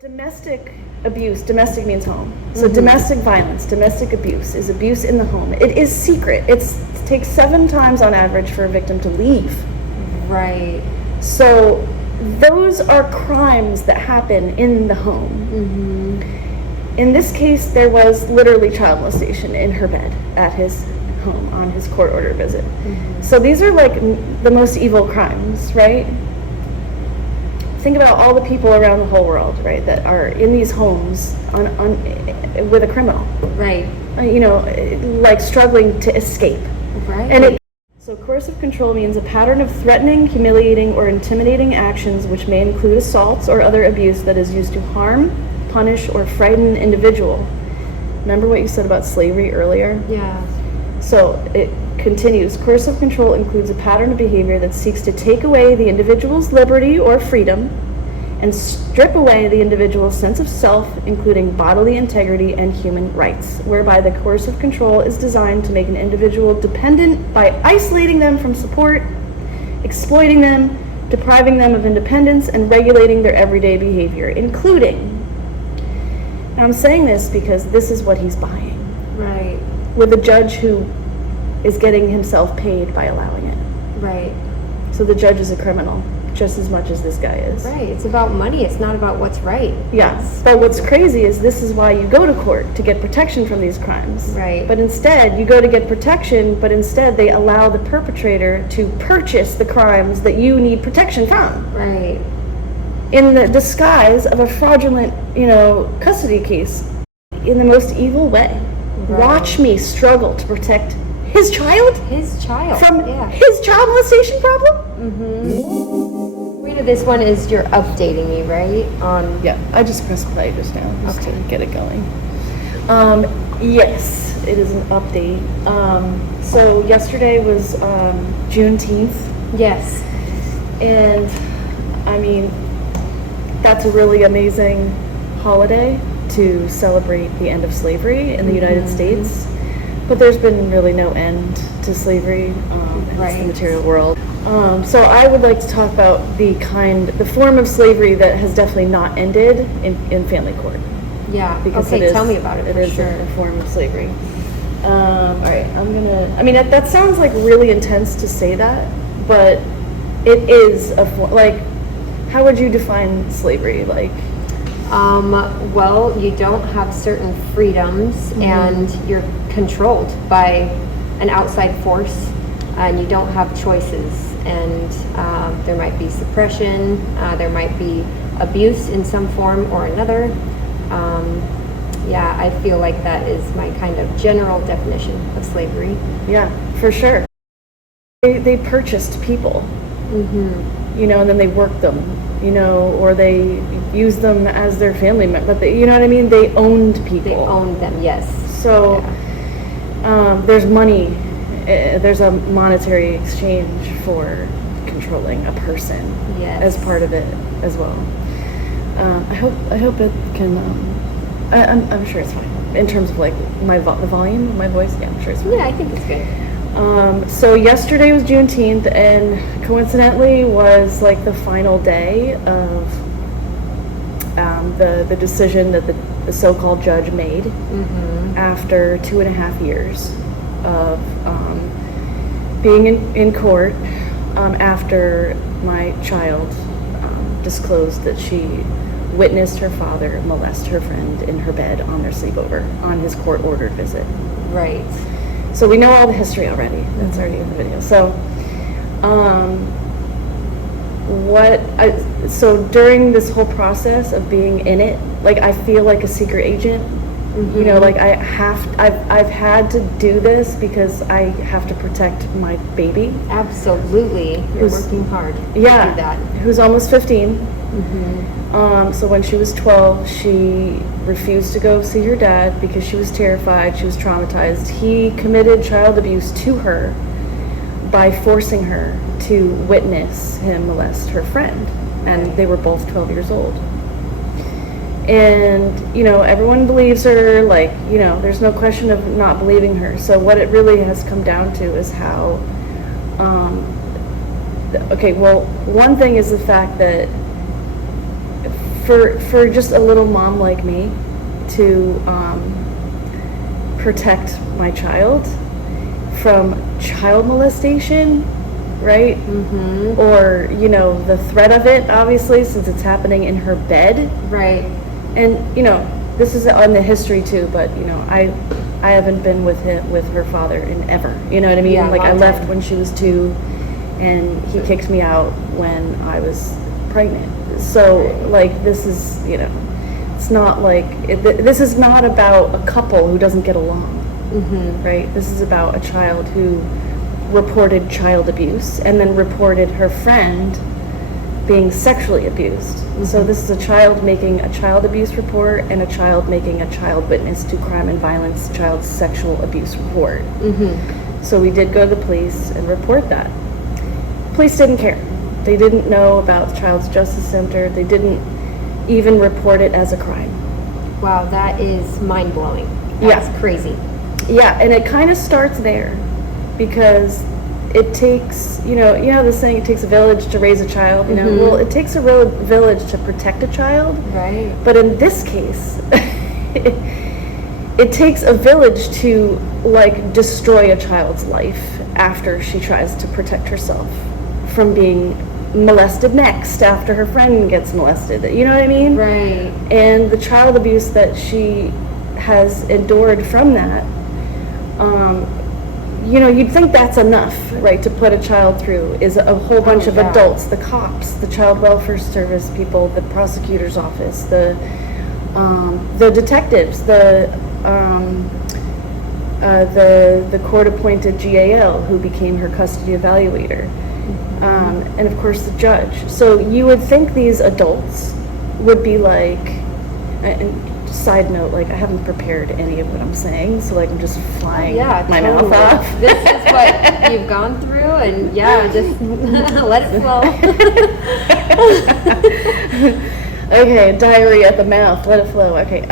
Domestic abuse, domestic means home. So domestic violence, domestic abuse is abuse in the home. It is secret. It takes 7 times on average for a victim to leave. Right. So those are crimes that happen in the home. In this case, there was literally child molestation in her bed at his home on his court order visit. So these are like the most evil crimes, right? Think about all the people around the whole world, right, that are in these homes with a criminal. Right. You know, like struggling to escape. Right. And so coercive control means a pattern of threatening, humiliating, or intimidating actions which may include assaults or other abuse that is used to harm, punish, or frighten an individual. Remember what you said about slavery earlier? Yeah. So it continues. Coercive control includes a pattern of behavior that seeks to take away the individual's liberty or freedom and strip away the individual's sense of self, including bodily integrity and human rights, whereby the coercive control is designed to make an individual dependent by isolating them from support, exploiting them, depriving them of independence, and regulating their everyday behavior, including, and I'm saying this because this is what he's buying. Right. With a judge who is getting himself paid by allowing it. Right. So the judge is a criminal just as much as this guy is. Right. It's about money. It's not about what's right. Yeah. But what's crazy is this is why you go to court, to get protection from these crimes. Right. But instead, you go to get protection, but instead they allow the perpetrator to purchase the crimes that you need protection from. Right. In the disguise of a fraudulent, custody case. In the most evil way. Right. Watch me struggle to protect his child? His child. From his child molestation problem? Read this one is you're updating me, right? Yeah, I just pressed play just now, just to get it going. Yes, it is an update. So yesterday was Juneteenth. Yes. And, I mean, that's a really amazing holiday to celebrate the end of slavery in the United States. But there's been really no end to slavery in the material world. So I would like to talk about the form of slavery that has definitely not ended in family court. Yeah. Because tell me about it. It is a form of slavery. All right, that sounds like really intense to say that, but it is how would you define slavery? Well, you don't have certain freedoms and you're controlled by an outside force and you don't have choices, and there might be suppression, there might be abuse in some form or another. I feel like that is my kind of general definition of slavery. Yeah, for sure. They purchased people, and then they worked them, or they used them as their family member, but you know what I mean? They owned people. They owned them, yes. So there's money, there's a monetary exchange for controlling a person as part of it as well. I hope it can, I'm sure it's fine. In terms of the volume of my voice, yeah, I'm sure it's fine. Yeah, I think it's good. So yesterday was Juneteenth, and coincidentally was the final day of the decision that the so-called judge made after 2.5 years of being in court after my child disclosed that she witnessed her father molest her friend in her bed on their sleepover on his court-ordered visit. Right. So we know all the history already. That's already in the video. So, so during this whole process of being in it, I feel like a secret agent. I've had to do this because I have to protect my baby. Absolutely. You're working hard to do that. Who's almost 15. So when she was 12, she refused to go see her dad because she was terrified, she was traumatized. He committed child abuse to her by forcing her to witness him molest her friend. And they were both 12 years old. And, everyone believes her, there's no question of not believing her. So what it really has come down to is how okay, well, one thing is the fact that for just a little mom like me to protect my child from child molestation, right? Mm-hmm. Or, you know, the threat of it, obviously, since it's happening in her bed. Right. And, you know, this is on the history too, but, you know, I haven't been with her father in ever. You know what I mean? Yeah, like, I long left time. when she was 2, and he kicked me out when I was pregnant. So, like, this is, you know, it's not like, this is not about a couple who doesn't get along, Mm-hmm. right? This is about a child who reported child abuse and then reported her friend being sexually abused. So this is a child making a child abuse report and a child making a child witness to crime and violence child sexual abuse report. Mm-hmm. So we did go to the police and report that. Police didn't care. They didn't know about the Child's Justice Center. They didn't even report it as a crime. Wow, that is mind-blowing. Yeah. That's crazy. Yeah, and it kind of starts there because it takes, you know the saying, it takes a village to raise a child, you know? Mhm. Well, it takes a real village to protect a child. Right. But in this case, it takes a village to, like, destroy a child's life after she tries to protect herself from being molested next after her friend gets molested. You know what I mean? Right. And the child abuse that she has endured from that, you know, you'd think that's enough, right, to put a child through, is a whole bunch of yeah. adults, the cops, the child welfare service people, the prosecutor's office, the detectives, the court-appointed GAL who became her custody evaluator, and of course the judge. So you would think these adults would be like, and side note, like, I haven't prepared any of what I'm saying, so, like, I'm just flying my mouth off. This is what you've gone through, and yeah, just let it flow. Okay, diarrhea at the mouth, let it flow. Okay,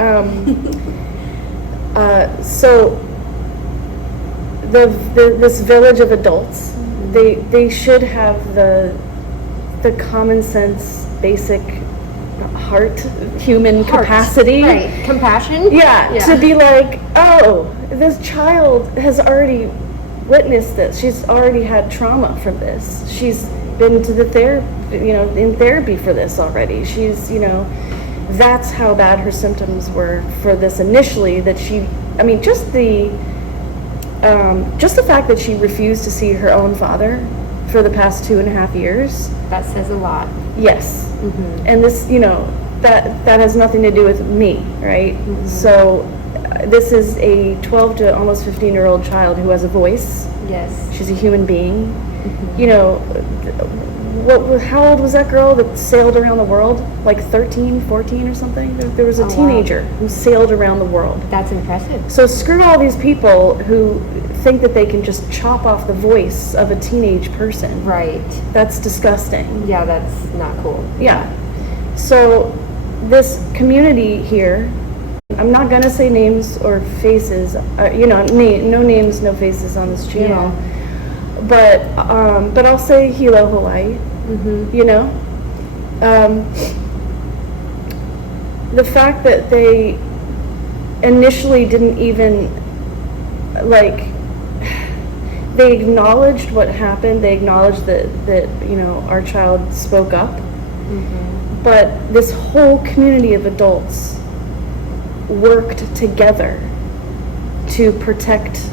so this village of adults, they should have the common sense, basic heart, human capacity. Right, compassion. Yeah, to be like, oh, this child has already witnessed this. She's already had trauma from this. She's been to the in therapy for this already. She's, you know, that's how bad her symptoms were for this initially, that she, I mean, just the fact that she refused to see her own father for the past 2.5 years. That says a lot. Yes. Mm-hmm. And this, you know, that has nothing to do with me, right? Mm-hmm. So this is a 12 to almost 15-year-old child who has a voice. Yes. She's a human being. Mm-hmm. You know, how old was that girl that sailed around the world? Like 13, 14 or something? There was a teenager who sailed around the world. That's impressive. So screw all these people who think that they can just chop off the voice of a teenage person. Right. That's disgusting. Yeah, that's not cool. Yeah. So this community here, I'm not gonna say names or faces, you know, no names, no faces on this channel. Yeah. But I'll say Hilo, Hawaii. Mm-hmm. You know, the fact that they initially didn't even, like, they acknowledged what happened. They acknowledged that you know, our child spoke up. Mm-hmm. But this whole community of adults worked together to protect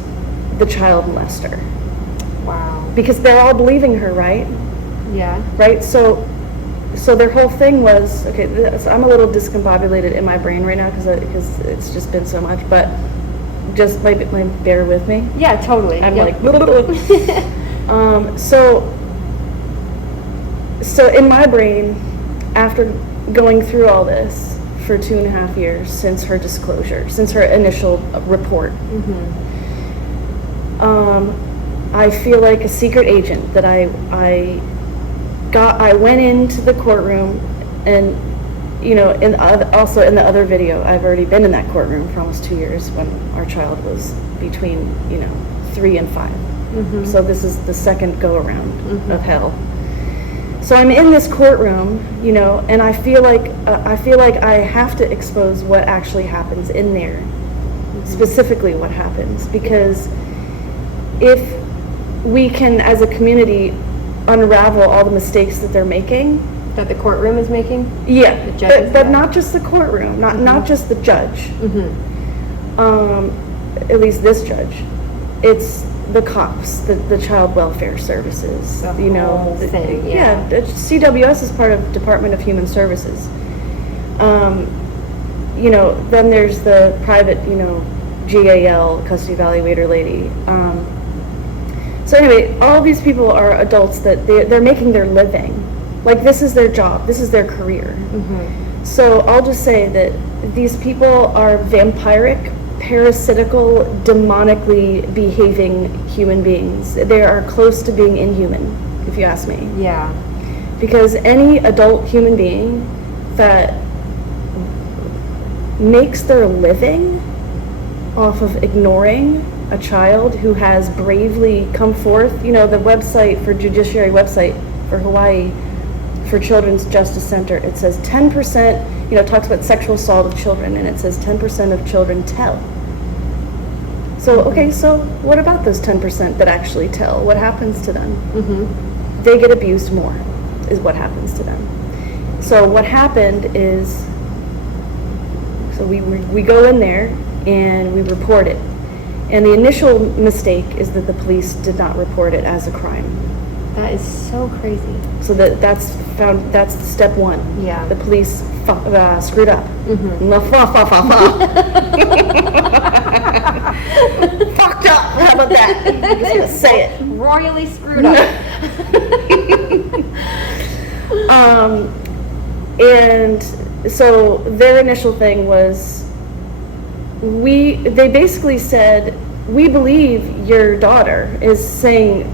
the child molester. Wow. Because they're all believing her, right? Yeah. Right? So their whole thing was, okay, I'm a little discombobulated in my brain right now because it's just been so much, but just bear with me. Yeah, totally. I'm Yep. like, so in my brain, after going through all this for 2.5 years since her disclosure, since her initial report, Mm-hmm. I feel like a secret agent that I went into the courtroom, and, you know, also in the other video, I've already been in that courtroom for almost 2 years when our child was between, you know, 3 and 5. Mm-hmm. So this is the second go around Mm-hmm. of hell. So I'm in this courtroom, you know, and I feel like I have to expose what actually happens in there, specifically what happens, because if we can, as a community, unravel all the mistakes that they're making, That the courtroom is making? yeah, The judges, but yeah. not just the courtroom, not just the judge, Mm-hmm. at least this judge. It's the cops, the child welfare services, The you know, whole thing, yeah. CWS is part of Department of Human Services. You know, then there's the private, you know, GAL, custody evaluator lady. So anyway, all these people are adults that they're making their living. Like, this is their job, this is their career. Mm-hmm. So I'll just say that these people are vampiric, parasitical, demonically behaving human beings. They are close to being inhuman, if you ask me. Yeah. Because any adult human being that makes their living off of ignoring a child who has bravely come forth, you know, the website for judiciary website for Hawaii, for Children's Justice Center, it says 10%, you know, it talks about sexual assault of children, and it says 10% of children tell. So, okay, so what about those 10% that actually tell? What happens to them? Mm-hmm. They get abused more, is what happens to them. So what happened is, so we go in there and we report it. And the initial mistake is that the police did not report it as a crime. That is so crazy. So that's step one. Yeah. The police screwed up. Mm-hmm. Fucked up. How about that? I'm just gonna say it. Royally screwed up. And so their initial thing was, they basically said, we believe your daughter is saying,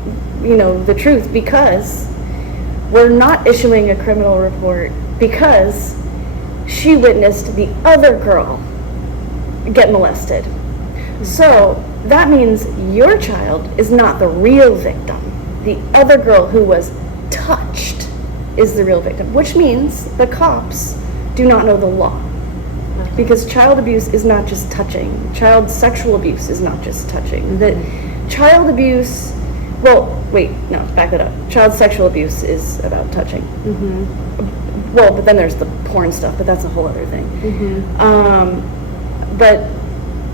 you know, the truth, because we're not issuing a criminal report because she witnessed the other girl get molested. So that means your child is not the real victim. The other girl who was touched is the real victim, which means the cops do not know the law. Because child abuse is not just touching. Child sexual abuse is not just touching. The child abuse, well, wait, no, back that up. Child sexual abuse is about touching. Mm-hmm. Well, but then there's the porn stuff, but that's a whole other thing. Mm-hmm. But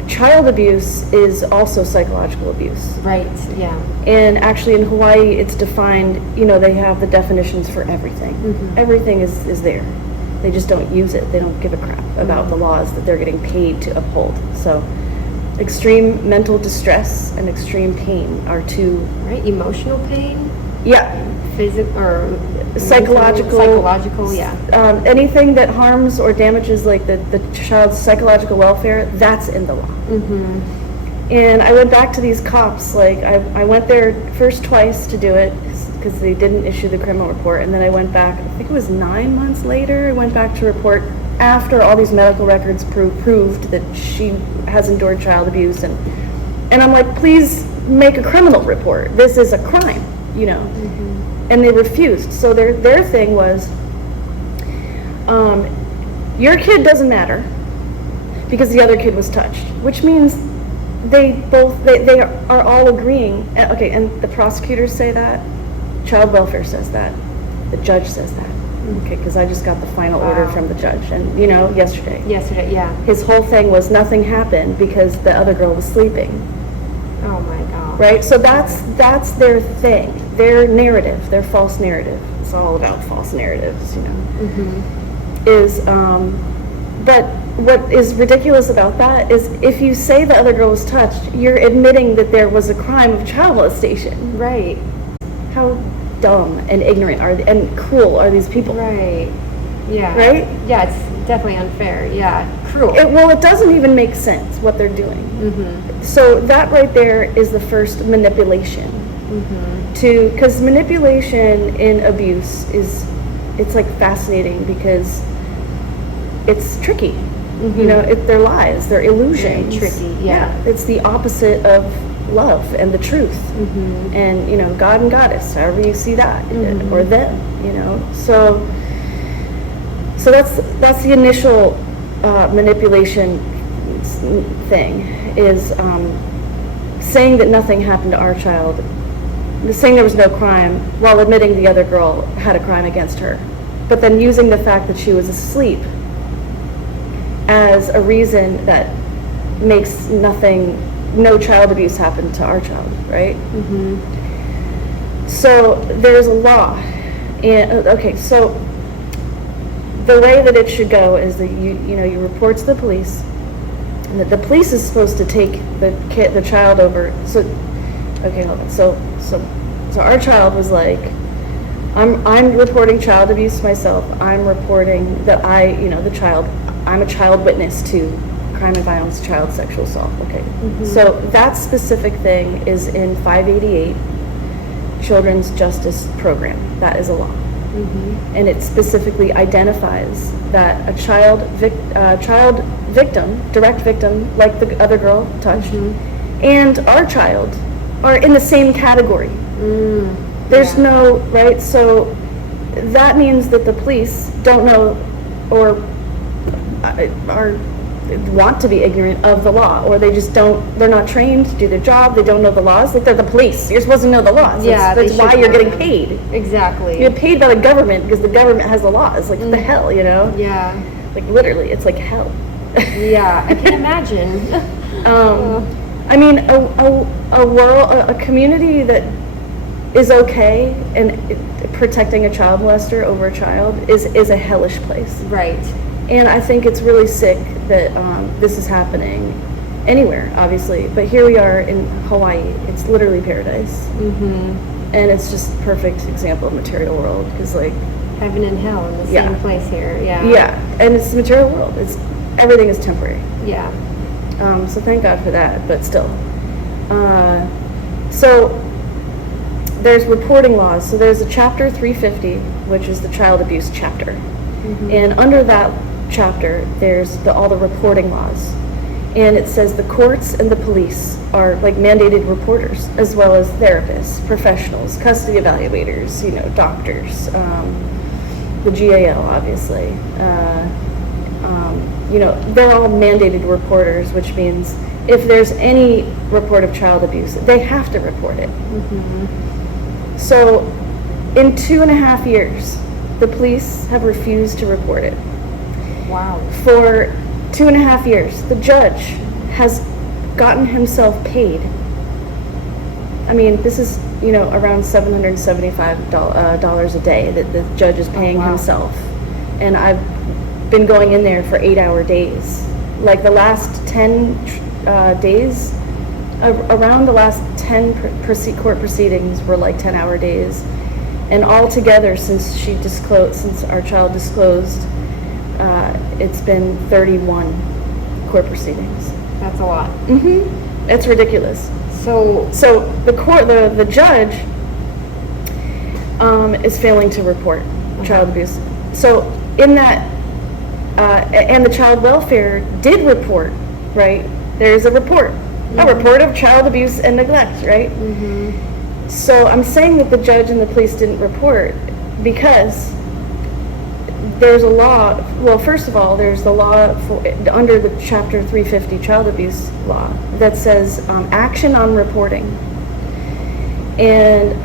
child abuse is also psychological abuse. Right, yeah. And actually in Hawaii, it's defined, you know, they have the definitions for everything. Mm-hmm. Everything is there. They just don't use it. They don't give a crap about the laws that they're getting paid to uphold. So extreme mental distress and extreme pain are two. Right, emotional pain, Yeah. physical or Psychological, yeah. Anything that harms or damages like the child's psychological welfare, that's in the law. Mm-hmm. And I went back to these cops, like I went there first twice to do it because they didn't issue the criminal report, and then I went back, I think it was 9 months later, I went back to report after all these medical records proved that she has endured child abuse, and I'm like, please make a criminal report. This is a crime, you know. Mm-hmm. And they refused. So their thing was, your kid doesn't matter because the other kid was touched, which means they are all agreeing. Okay, and the prosecutors say that, child welfare says that, the judge says that. Okay, because I just got the final order from the judge, and you know, yesterday, Yeah. his whole thing was nothing happened because the other girl was sleeping. Oh my God. Right? So that's their thing, their narrative, their false narrative. It's all about false narratives, you know. Mm-hmm. But what is ridiculous about that is if you say the other girl was touched, you're admitting that there was a crime of child molestation. Right. How dumb and ignorant and cruel are these people? Right. Yeah. Right? Yeah, it's definitely unfair. Yeah. Cruel. It doesn't even make sense what they're doing. Mm-hmm. So that right there is the first manipulation. Mm-hmm. Because manipulation in abuse it's like fascinating because it's tricky. Mm-hmm. You know, they're lies, they're illusions. Very tricky, yeah. It's the opposite of love and the truth, and God and goddess, however you see that, or them, so that's the initial manipulation thing, is saying that nothing happened to our child, saying there was no crime while admitting the other girl had a crime against her, but then using the fact that she was asleep as a reason that makes no child abuse happen to our child, right? So there's a law, and so the way that it should go is that you report to the police, and that the police is supposed to take the child over. So hold on. So our child was like, I'm reporting child abuse myself. I'm reporting that I'm a child witness to crime and violence, child sexual assault. Okay. So that specific thing is in 588 Children's Justice Program. That is a law. And it specifically identifies that a child victim, direct victim, like the other girl touched, and our child are in the same category. There's no, right? So that means that the police don't know or want to be ignorant of the law, or they're not trained to do their job, they don't know the laws. Like, they're the police, you're supposed to know the laws. Yeah, that's why you're getting paid. Exactly. You get paid by the government because the government has the laws. Like, what the hell, Yeah. Like, literally, it's like hell. Yeah, I can imagine. I mean, a community that is okay and protecting a child molester over a child is a hellish place. Right. And I think it's really sick that this is happening anywhere, obviously. But here we are in Hawaii. It's literally paradise. And it's just a perfect example of material world, because, like, Heaven and hell in the same place here. Yeah. Yeah, and it's the material world. Everything is temporary. Yeah. So thank God for that, but still. So there's reporting laws. So there's a chapter 350, which is the child abuse chapter. And under that chapter, there's all the reporting laws. And it says the courts and the police are like mandated reporters, as well as therapists, professionals, custody evaluators, doctors, the GAL, obviously. They're all mandated reporters, which means if there's any report of child abuse, they have to report it. So in 2.5 years, the police have refused to report it. Wow. For 2.5 years, the judge has gotten himself paid. I mean, this is, around $775 a day that the judge is paying himself. And I've been going in there for 8-hour days. Like, the last 10 days, around the last 10 court proceedings were like 10-hour days. And altogether, since our child disclosed, it's been 31 court proceedings. That's a lot. It's ridiculous. So the judge is failing to report child abuse. So in that, and the child welfare did report, right? There's a report of child abuse and neglect, right? So I'm saying that the judge and the police didn't report because there's a law. Well, first of all, there's the law under the Chapter 350 child abuse law that says action on reporting. And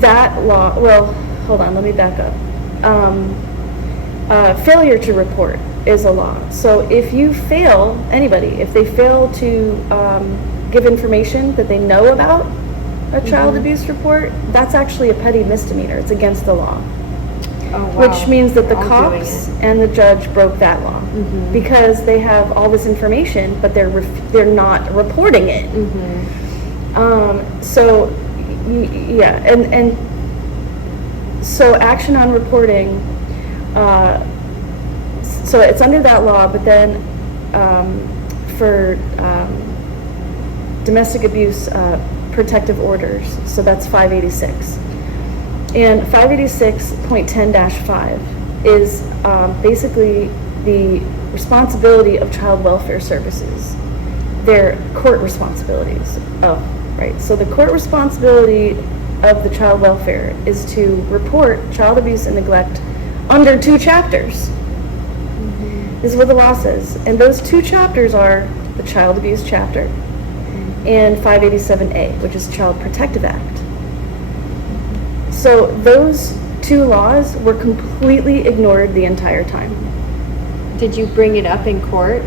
that law, well, hold on, let me back up. Failure to report is a law. So if you fail, if they fail to give information that they know about a child abuse report, that's actually a petty misdemeanor. It's against the law. Oh, wow. Which means that the cops and the judge broke that law because they have all this information, but they're not reporting it. So so action on reporting. So it's under that law, but then for domestic abuse protective orders, so that's 586. And 586.10-5 is basically the responsibility of child welfare services their court responsibilities. Oh, right. So the court responsibility of the child welfare is to report child abuse and neglect under 2 chapters. This is what the law says. And those 2 chapters are the child abuse chapter and 587A, which is Child Protective Act. So those 2 laws were completely ignored the entire time. Did you bring it up in court?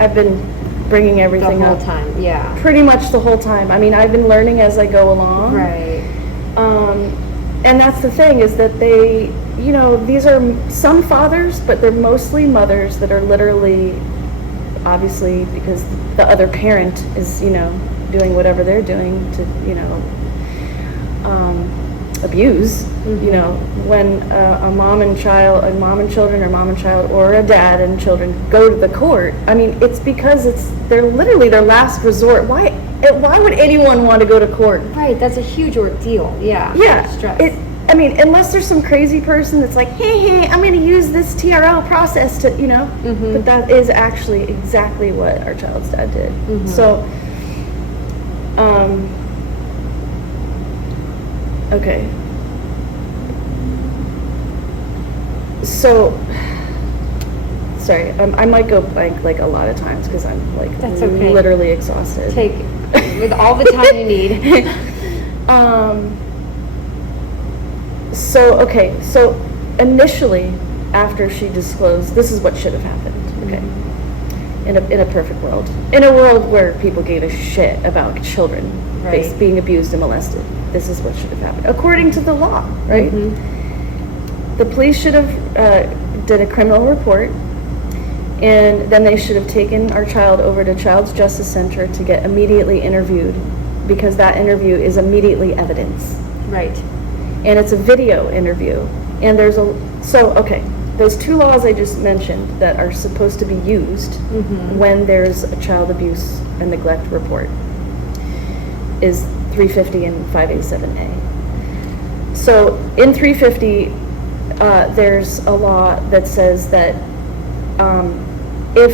I've been bringing everything the whole up time? Yeah. pretty much the whole time. I mean, I've been learning as I go along. Right. And that's the thing, is that they, you know, these are some fathers, but they're mostly mothers that are literally, obviously, because the other parent is, you know, doing whatever they're doing to, you know, abuse. You know, when a mom and children, or mom and child, or a dad and children go to the court, I mean, it's because they're literally their last resort. Why would anyone want to go to court? Right, that's a huge ordeal. Yeah. Yeah. Stress. I mean, unless there's some crazy person that's like, hey, I'm going to use this TRL process to, you know, but that is actually exactly what our child's dad did. So, okay. So, sorry, I might go blank like a lot of times because I'm like That's okay. literally exhausted. Take with all the time you need. So initially, after she disclosed, this is what should have happened. Okay, in a perfect world, in a world where people gave a shit about children being abused and molested, this is what should have happened according to the law, right? The police should have did a criminal report, and then they should have taken our child over to Child's Justice Center to get immediately interviewed, because that interview is immediately evidence. Right. And it's a video interview. And those 2 laws I just mentioned that are supposed to be used when there's a child abuse and neglect report is 350 and 587A. So in 350, there's a law that says that the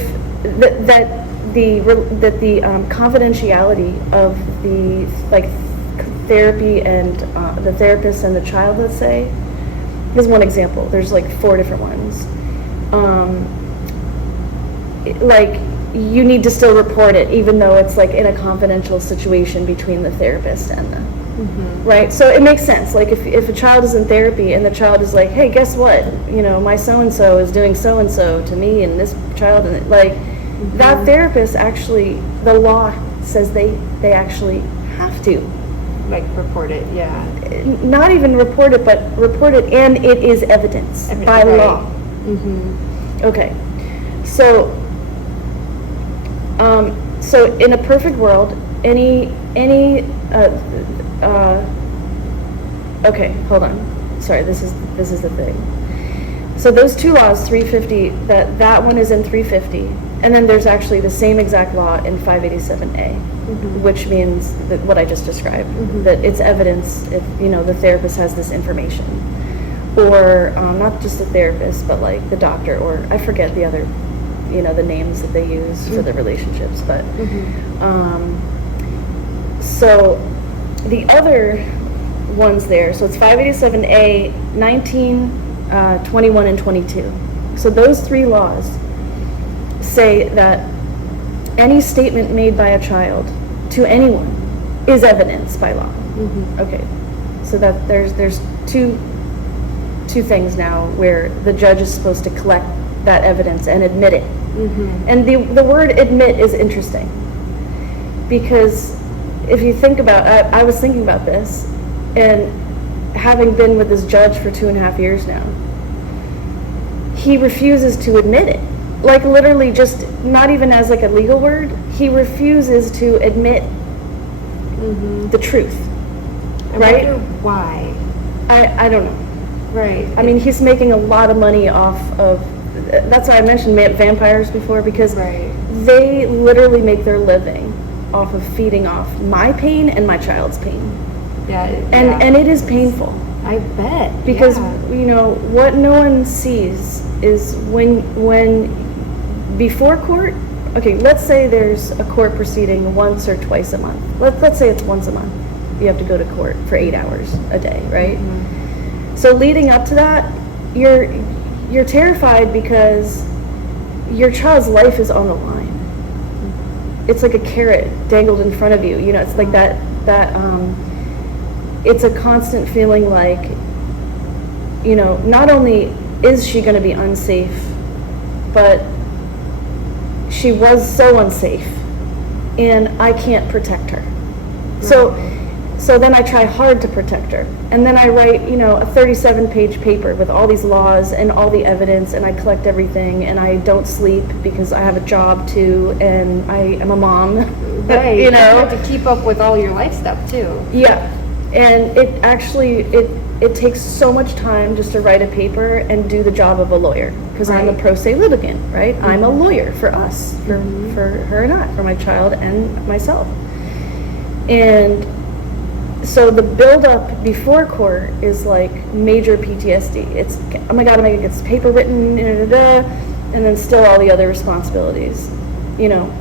confidentiality of the therapy and the therapist and the child, let's say, is one example. There's like 4 different ones. You need to still report it, even though it's like in a confidential situation between the therapist and the right. So it makes sense. Like if a child is in therapy and the child is like, hey, guess what? You know, my so and so is doing so and so to me and this child, and that therapist actually, the law says they actually have to. Report it, yeah. Not even report it, but report it, and it is evidence by law. Okay, so in a perfect world, okay, hold on. Sorry, this is the thing. So those 2 laws, 350, that one is in 350, and then there's actually the same exact law in 587A, which means that what I just described, that it's evidence if, you know, the therapist has this information, or not just the therapist, but like the doctor, or I forget the other, you know, the names that they use for the relationships, but so the other ones there, so it's 587A, 19, 21, and 22. So those 3 laws say that any statement made by a child to anyone is evidence by law. Okay, so that there's two things now where the judge is supposed to collect that evidence and admit it. And the word admit is interesting, because if you think about, I was thinking about this, and having been with this judge for 2.5 years now, he refuses to admit it. Like literally, just not even as like a legal word, he refuses to admit the truth. I wonder why. I don't know. Right. I mean, he's making a lot of money off of, that's why I mentioned vampires before, because they literally make their living off of feeding off my pain and my child's pain. Yeah. And it is painful. I bet. Because, you know, what no one sees is when before court okay, let's say there's a court proceeding once or twice a month. Let's say it's once a month. You have to go to court for 8 hours a day, right? So leading up to that, you're terrified because your child's life is on the line. It's like a carrot dangled in front of you. You know, it's like that it's a constant feeling like, you know, not only is she going to be unsafe, but she was so unsafe, and I can't protect her. So then I try hard to protect her, and then I write, you know, a 37-page paper with all these laws and all the evidence, and I collect everything, and I don't sleep because I have a job too, and I am a mom. Right. You know, you have to keep up with all your life stuff too. Yeah, and it actually it takes so much time just to write a paper and do the job of a lawyer, because I'm a pro se litigant, right? I'm a lawyer for us, for her and I, for my child and myself. And so the build up before court is like major PTSD. It's, oh my God, am I gonna get this paper written, and then still all the other responsibilities, you know.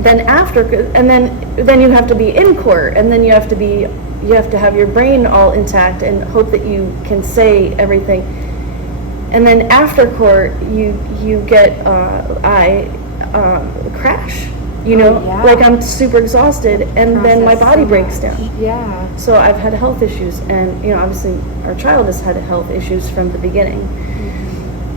Then after, and then you have to be in court, and then you have to have your brain all intact and hope that you can say everything. And then after court, you get crash. You know, like I'm super exhausted, and then my body breaks down. Yeah. So I've had health issues, and, you know, obviously our child has had health issues from the beginning.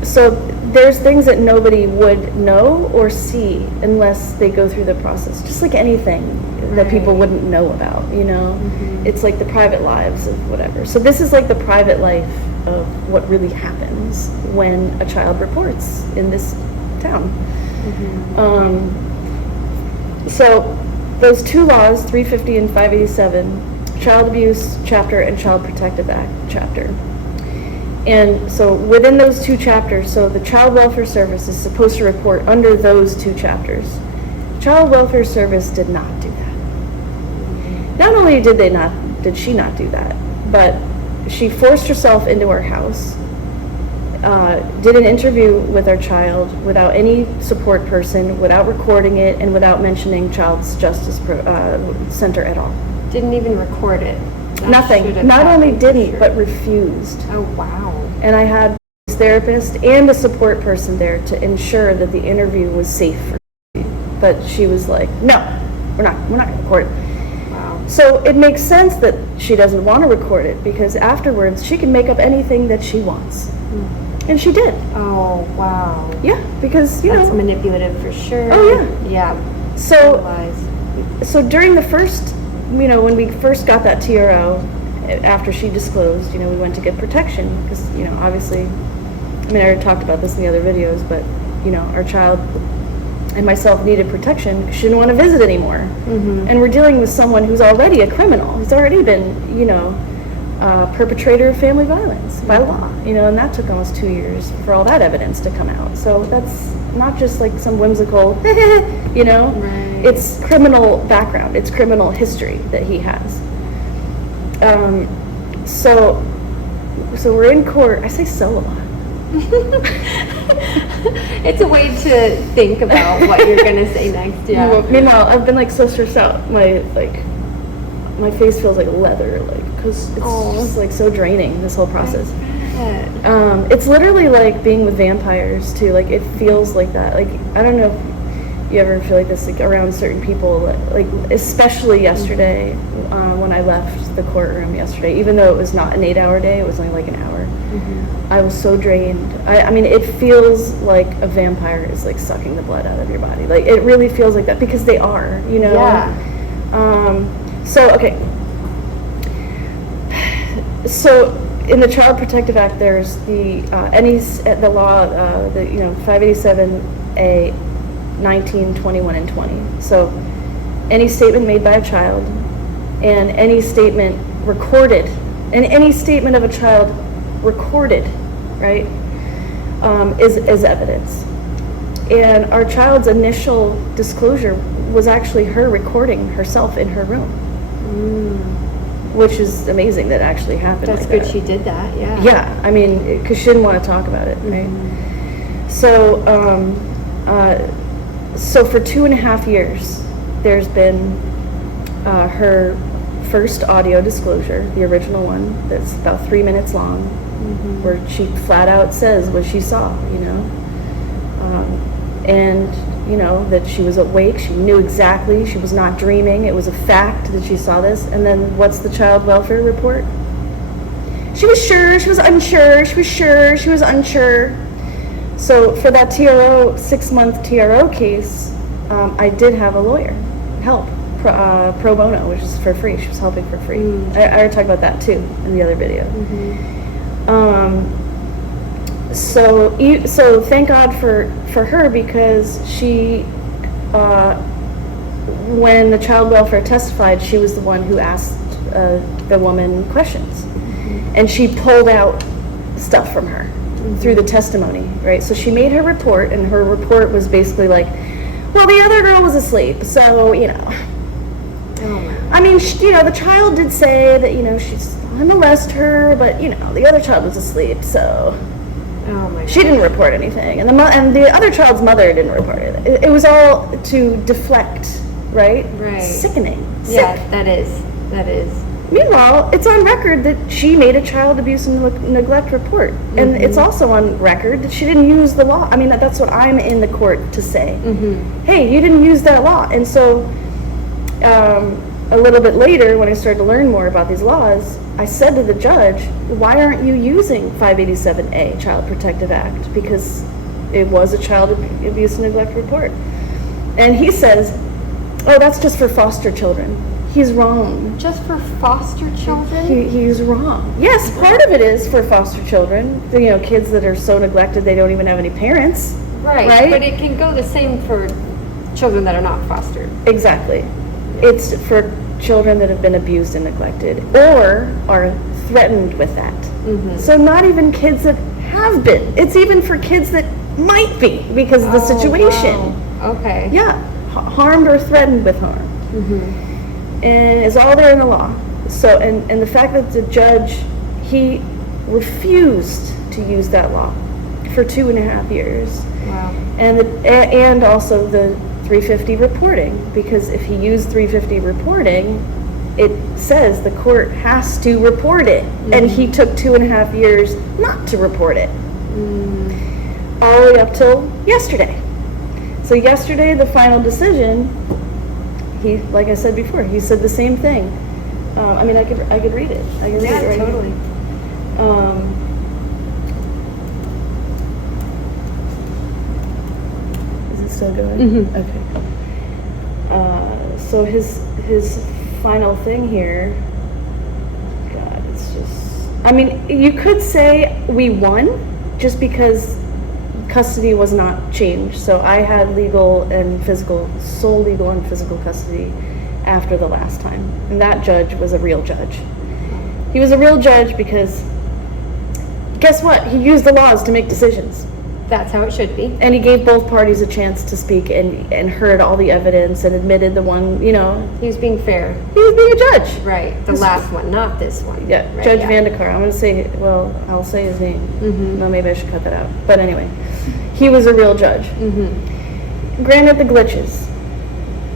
So there's things that nobody would know or see unless they go through the process, just like anything that people wouldn't know about, you know. It's like the private lives of whatever. So this is like the private life of what really happens when a child reports in this town. So those two laws, 350 and 587, Child Abuse Chapter and Child Protective Act Chapter. And so within those two chapters, so the Child Welfare Service is supposed to report under those two chapters. Child Welfare Service did not do that. Not only did she not do that, but she forced herself into our house, did an interview with our child without any support person, without recording it, and without mentioning Child's Justice Center at all. Didn't even record it. That Nothing. Not only didn't, but refused. Oh, wow. And I had a therapist and a support person there to ensure that the interview was safe for me. But she was like, no, we're not going to record it. Wow. So it makes sense that she doesn't want to record it, because afterwards she can make up anything that she wants. And she did. Oh, wow. Yeah, because, you That's know. manipulative for sure. Oh, yeah. Yeah. So during the first, you know, when we first got that TRO, after she disclosed, you know, we went to get protection, because, you know, obviously, I mean, I already talked about this in the other videos, but, you know, our child and myself needed protection because she didn't want to visit anymore. And we're dealing with someone who's already a criminal, who's already been, you know, perpetrator of family violence by law, you know, and that took almost 2 years for all that evidence to come out. So that's not just like some whimsical, you know, it's criminal background, it's criminal history that he has. So we're in court. I say so a lot. It's a way to think about what you're gonna say next. Yeah. Well, meanwhile, I've been like so stressed out. My face feels like leather, like, because it's just like so draining, this whole process. It's literally like being with vampires too. Like, it feels like that. Like, I don't know if you ever feel like this, like around certain people, like especially yesterday, when I left the courtroom yesterday, even though it was not an 8-hour day, it was only like an hour. I was so drained. I mean, it feels like a vampire is like sucking the blood out of your body. Like, it really feels like that, because they are, you know? Yeah. So, okay. So, in the Child Protective Act, there's the law, you know, 587A, 19, 21, and 20. So, any statement made by a child, and any statement recorded, and any statement of a child recorded, right, is evidence. And our child's initial disclosure was actually her recording herself in her room, which is amazing that actually happened. That's like good that. she did that, yeah. Yeah, I mean, because she didn't want to talk about it, right? So, So for 2.5 years, there's been her first audio disclosure, the original one, that's about 3 minutes long, where she flat out says what she saw, and that she was awake, she knew exactly, she was not dreaming, it was a fact that she saw this. And then what's the child welfare report? She was sure, she was unsure, she was sure, she was unsure. So for that TRO, 6-month TRO case, I did have a lawyer help, pro bono, which is for free. She was helping for free. I already talked about that too in the other video. So thank God for her, because she, when the child welfare testified, she was the one who asked the woman questions, and she pulled out stuff from her through the testimony, right? So she made her report, and her report was basically like, well, the other girl was asleep, so I mean, the child did say that she's gonna molest her, but the other child was asleep, so she didn't report anything, and the other child's mother didn't report it. It was all to deflect, right? Right. Sickening. Yeah, that is. Meanwhile, it's on record that she made a child abuse and neglect report, and it's also on record that she didn't use the law. I mean, that's what I'm in the court to say. Hey, you didn't use that law. And so a little bit later, when I started to learn more about these laws, I said to the judge, why aren't you using 587A, Child Protective Act? Because it was a child abuse and neglect report. And he says, oh, that's just for foster children. He's wrong. Just for foster children? He's wrong. Yes, part of it is for foster children. Kids that are so neglected they don't even have any parents. Right? But it can go the same for children that are not fostered. Exactly. It's for children that have been abused and neglected, or are threatened with that. So not even kids that have been. It's even for kids that might be, because of the situation. Wow. Okay. Yeah, harmed or threatened with harm. And it's all there in the law. So, and the fact that the judge, he refused to use that law for 2.5 years. Wow. And also the 350 reporting, because if he used 350 reporting, it says the court has to report it, and he took 2.5 years not to report it, all the way up till yesterday. So yesterday, the final decision, he, like I said before, he said the same thing. I mean, I could read it. I can read it right totally. Is it still going? Okay. So his final thing here, God, it's just, I mean, you could say we won just because custody was not changed. So I had sole legal and physical custody after the last time. And that judge was a real judge. He was a real judge because, guess what? He used the laws to make decisions. That's how it should be. And he gave both parties a chance to speak, and heard all the evidence and admitted the one, He was being fair. He was being a judge. Right. The last one, not this one. Yeah, right, Judge Vandekar. I'm going to say, I'll say his name. No, maybe I should cut that out. But anyway, he was a real judge. Granted, the glitches.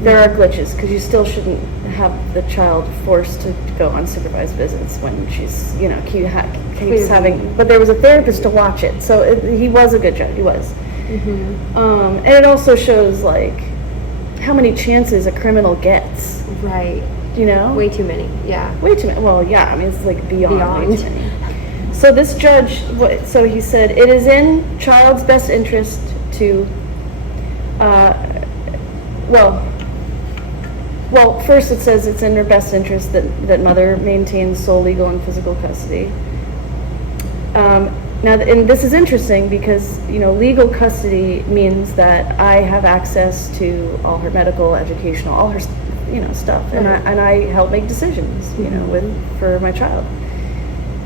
There are glitches, because you still shouldn't have the child forced to go on supervised visits when she's, keeps having, but there was a therapist to watch it. So he was a good judge, he was. And it also shows, how many chances a criminal gets. Right. Way too many, yeah. Way too many. Well, yeah, I mean, it's beyond. Way too many. So this judge, so he said, it is in child's best interest to, well, first it says it's in her best interest that mother maintains sole legal and physical custody. Now, and this is interesting because, legal custody means that I have access to all her medical, educational, all her, stuff, and I help make decisions, for my child.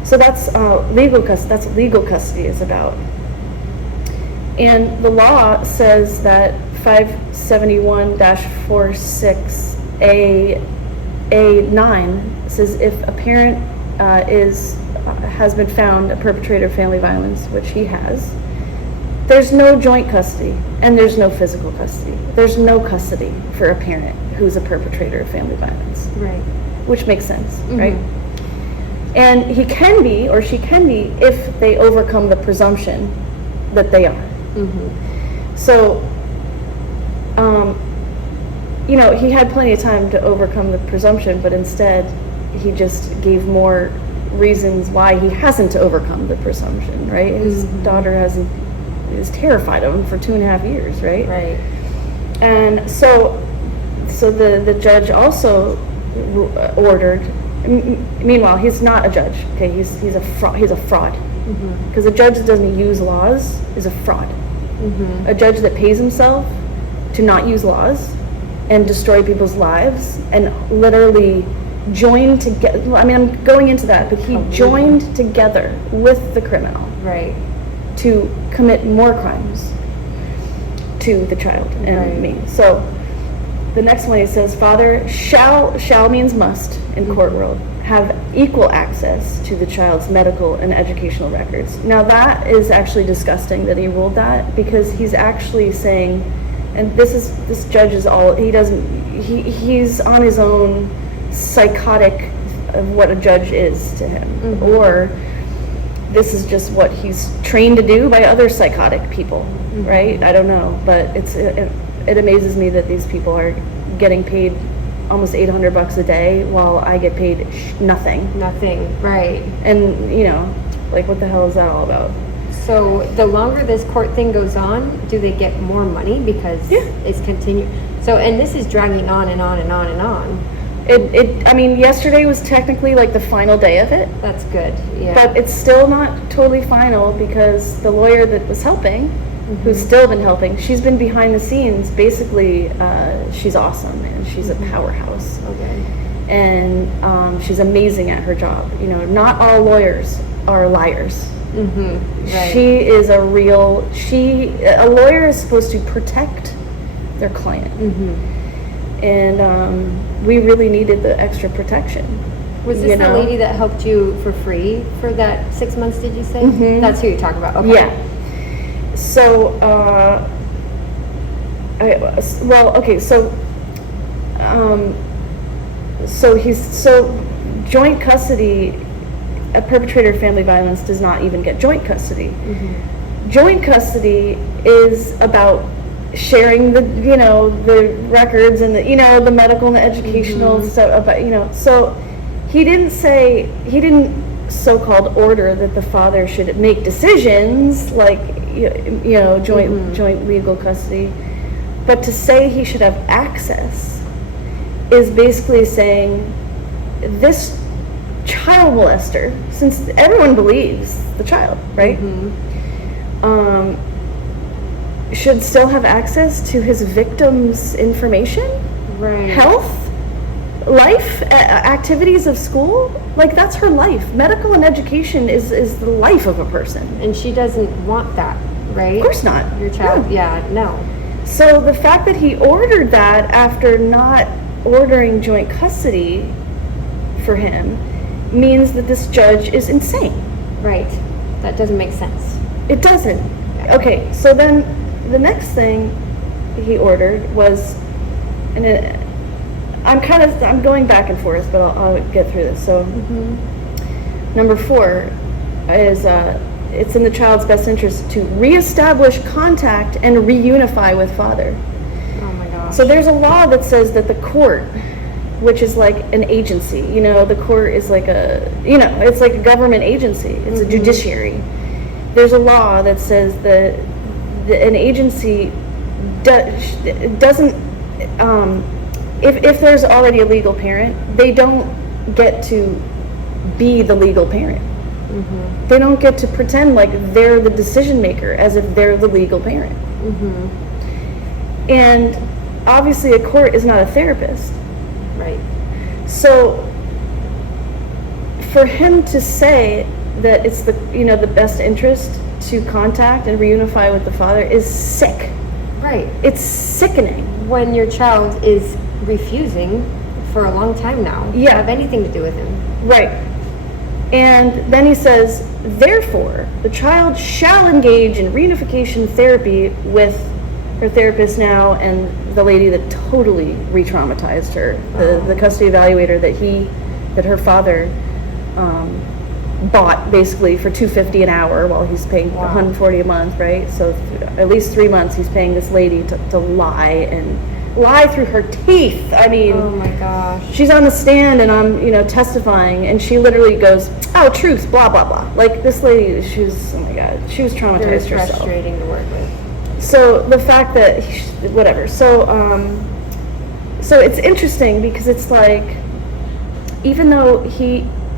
So that's legal custody. That's what legal custody is about. And the law says that 571-46A9 says if a parent has been found a perpetrator of family violence, which he has, there's no joint custody and there's no physical custody. There's no custody for a parent who's a perpetrator of family violence. Right. Which makes sense, right? And he can be, or she can be, if they overcome the presumption that they are. So, you know, he had plenty of time to overcome the presumption, but instead he just gave more reasons why he hasn't overcome the presumption, right? His daughter is terrified of him for 2.5 years, right? Right. And so the judge also ordered. Meanwhile, he's not a judge. Okay, he's a fraud. Because a judge that doesn't use laws is a fraud. A judge that pays himself to not use laws and destroy people's lives and literally joined together. I mean, I'm going into that, but he joined together with the criminal, Right. to commit more crimes to the child and me. So the next one, he says, father shall means must in court world, have equal access to the child's medical and educational records. Now that is actually disgusting that he ruled that, because he's actually saying, and this judge is all, he's on his own psychotic of what a judge is to him, or this is just what he's trained to do by other psychotic people, right? I don't know, but it amazes me that these people are getting paid almost $800 a day while I get paid nothing. Nothing. Right. And you know, like, what the hell is that all about? So the longer this court thing goes on, do they get more money because it's continued? So, and this is dragging on and on and on and on. I mean, yesterday was technically like the final day of it. That's good. Yeah. But it's still not totally final, because the lawyer that was helping, who's still been helping, she's been behind the scenes. Basically, she's awesome, man. She's a powerhouse. Okay. And she's amazing at her job. You know, not all lawyers are liars. Right. She is a lawyer is supposed to protect their client. And we really needed the extra protection. Was this the lady that helped you for free for that 6 months, did you say? That's who you're talking about. Okay. Yeah. So, so joint custody, a perpetrator of family violence does not even get joint custody. Joint custody is about sharing the records and the medical and the educational stuff about, so he didn't so-called order that the father should make decisions like joint legal custody, but to say he should have access is basically saying this child molester, since everyone believes the child, right, should still have access to his victim's information, health, life, activities of school. Like, that's her life. Medical and education is the life of a person. And she doesn't want that, right? Of course not. Your child, no. So the fact that he ordered that after not ordering joint custody for him means that this judge is insane. Right. That doesn't make sense. It doesn't. Okay, so then the next thing he ordered was, and I'm going back and forth, but I'll get through this. So, number 4 is it's in the child's best interest to reestablish contact and reunify with father. Oh my gosh. So there's a law that says that the court, which is like an agency, the court is like it's like a government agency. It's a judiciary. There's a law that says that an agency doesn't. If there's already a legal parent, they don't get to be the legal parent. They don't get to pretend like they're the decision maker as if they're the legal parent. And obviously a court is not a therapist. Right. So for him to say that it's the best interest to contact and reunify with the father is sick. Right. It's sickening. When your child is refusing for a long time now to have anything to do with him. Right. And then he says, Therefore, the child shall engage in reunification therapy with her therapist now and the lady that totally re-traumatized her, the custody evaluator that her father bought basically for $250 an hour while he's paying $140 a month, right? So at least 3 months he's paying this lady to lie through her teeth. I mean, oh my gosh. She's on the stand and I'm, testifying, and she literally goes, "Oh, truth, blah blah blah." Like this lady, she was, oh my god, she was traumatized Very herself. frustrating to work with. So the fact that whatever. So it's interesting because it's like, even though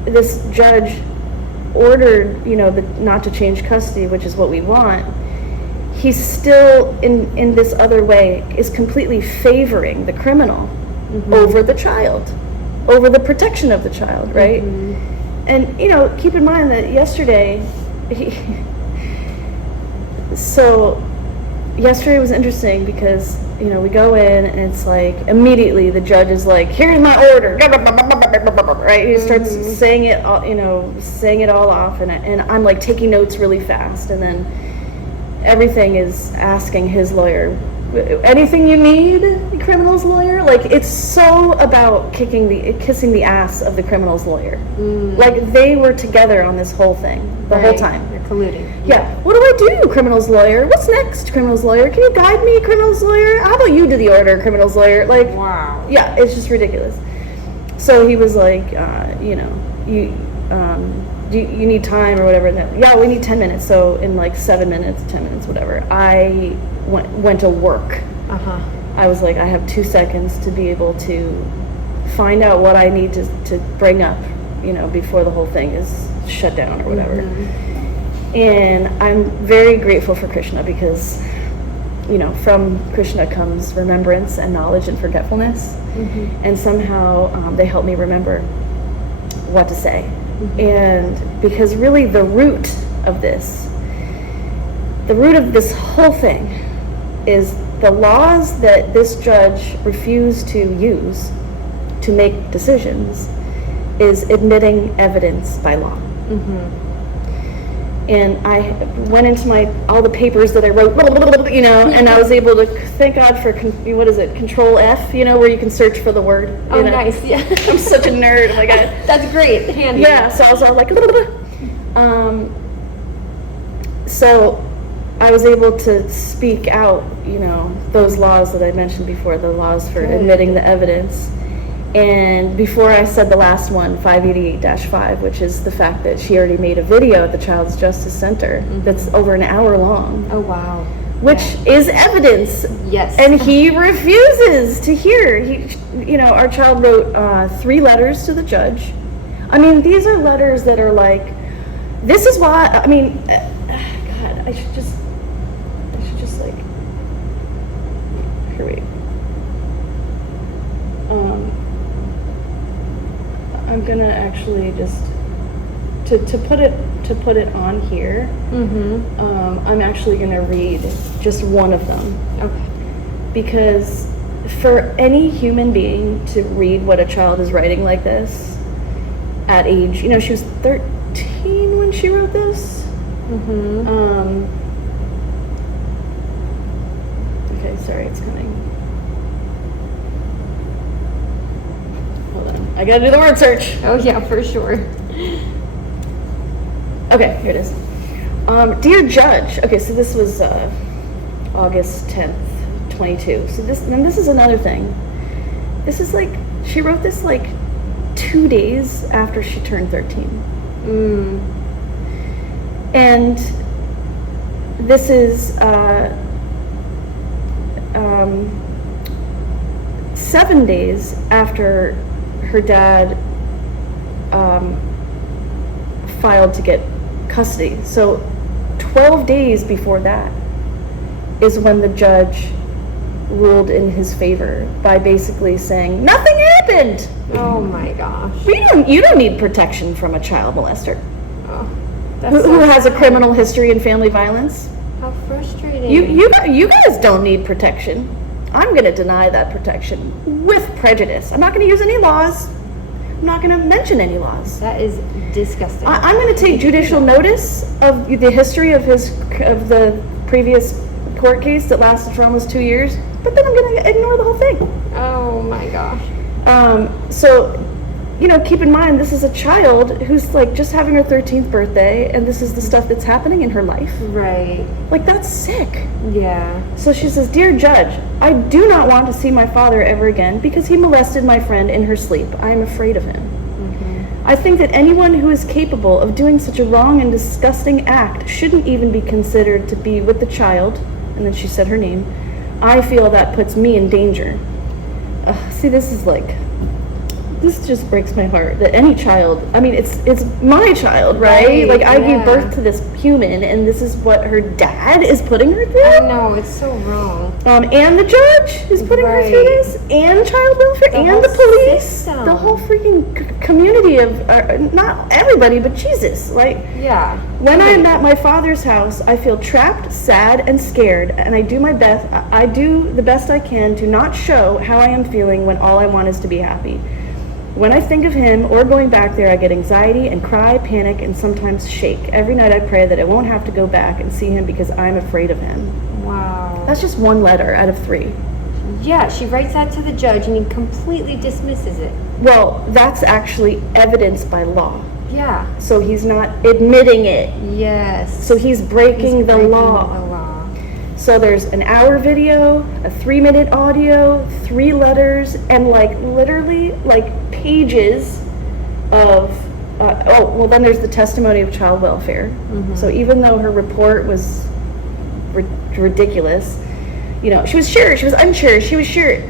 this judge ordered, not to change custody, which is what we want, he's still in this other way is completely favoring the criminal over the child, over the protection of the child, right? And keep in mind that yesterday was interesting because we go in and it's like immediately the judge is like, "Here's my order," right? He starts saying it all, saying it all off, and I'm like taking notes really fast, and then everything is asking his lawyer, "Anything you need, the criminal's lawyer?" Like, it's so about kissing the ass of the criminal's lawyer. Like, they were together on this whole thing the whole time. They're colluding. Yeah. "What do I do, criminal's lawyer? What's next, criminal's lawyer? Can you guide me, criminal's lawyer? How about you do the order, criminal's lawyer?" Like, wow. Yeah, it's just ridiculous. So he was like, you need time or whatever. And yeah, we need 10 minutes. So in like 7 minutes, 10 minutes, whatever, I went to work. I was like, I have 2 seconds to be able to find out what I need to bring up, before the whole thing is shut down or whatever. And I'm very grateful for Krishna because, from Krishna comes remembrance and knowledge and forgetfulness. And somehow they help me remember what to say. And because really the root of this whole thing is the laws that this judge refused to use to make decisions is admitting evidence by law. And I went into all the papers that I wrote, and I was able to, thank God for, Control F, where you can search for the word. Oh, nice, yeah. I'm such a nerd, oh my God. That's great, handy. Yeah, so I was all like, so I was able to speak out, those laws that I mentioned before, the laws for admitting the evidence. And before I said the last one, 588-5, which is the fact that she already made a video at the Child's Justice Center that's over an hour long. Oh, wow. Which is evidence. Yes. And he refuses to hear. Our child wrote 3 letters to the judge. I mean, these are letters that are like, this is why, God, I should just like, here we go. I'm gonna actually just to put it on here. I'm actually gonna read just one of them. Okay. Because for any human being to read what a child is writing like this at age, she was 13 when she wrote this. Okay, sorry, it's coming. Hold on, I gotta do the word search. Oh yeah, for sure. Okay, here it is. Dear Judge, okay, so this was August 10th, 22. So this is another thing. This is like, she wrote this like 2 days after she turned 13. And this is 7 days after her dad filed to get custody. So 12 days before that is when the judge ruled in his favor by basically saying nothing happened. Oh my gosh. You don't need protection from a child molester That's who has a criminal history and family violence. How frustrating. You guys don't need protection. I'm going to deny that protection with prejudice. I'm not going to use any laws. I'm not going to mention any laws. That is disgusting. I'm going to take judicial notice of the history of the previous court case that lasted for almost 2 years, but then I'm going to ignore the whole thing. Oh my gosh. So, keep in mind, this is a child who's like just having her 13th birthday, and this is the stuff that's happening in her life. Right. Like, that's sick. Yeah. So she says, "Dear Judge, I do not want to see my father ever again because he molested my friend in her sleep. I am afraid of him. I think that anyone who is capable of doing such a wrong and disgusting act shouldn't even be considered to be with the child," and then she said her name. "I feel that puts me in danger." See, this just breaks my heart that any child, it's my child, right? Like, I gave birth to this human, and this is what her dad is putting her through? I know, it's so wrong. And the judge is putting her through this, and child welfare, and the police, system. the whole freaking community of, not everybody, but Jesus. Like, yeah. When I am at my father's house, I feel trapped, sad, and scared, and I do the best I can to not show how I am feeling when all I want is to be happy. When I think of him or going back there, I get anxiety and cry, panic, and sometimes shake. Every night I pray that I won't have to go back and see him because I'm afraid of him. Wow. That's just one letter out of 3. Yeah, she writes that to the judge and he completely dismisses it. Well, that's actually evidenced by law. Yeah. So he's not admitting it. Yes. So he's breaking the law. So there's an hour video, a 3-minute audio, 3 letters, and literally pages of, then there's the testimony of child welfare. So even though her report was ridiculous, she was sure, she was unsure, she was sure.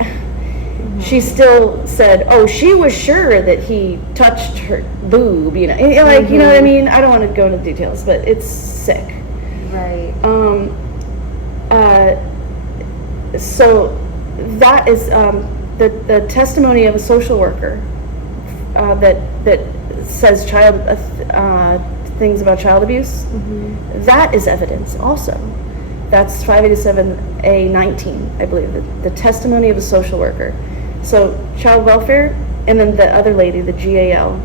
She still said, she was sure that he touched her boob, you know what I mean? I don't want to go into details, but it's sick. Right. So that is the testimony of a social worker that says things about child abuse. That is evidence also. That's 587A19, I believe, the testimony of a social worker. So child welfare, and then the other lady, the GAL,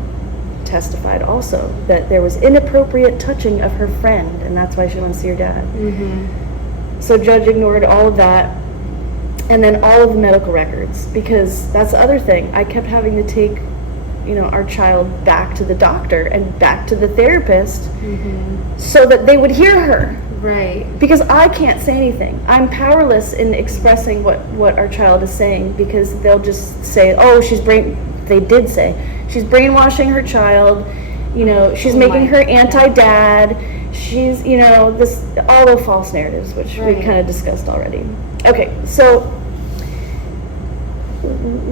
testified also that there was inappropriate touching of her friend, and that's why she wants to see her dad. So judge ignored all of that, and then all of the medical records, because that's the other thing. I kept having to take, our child back to the doctor and back to the therapist so that they would hear her. Right. Because I can't say anything. I'm powerless in expressing what our child is saying, because they'll just say, they did say, she's brainwashing her child, she's making her anti-dad, she's, all the false narratives, which we kind of discussed already. Okay, so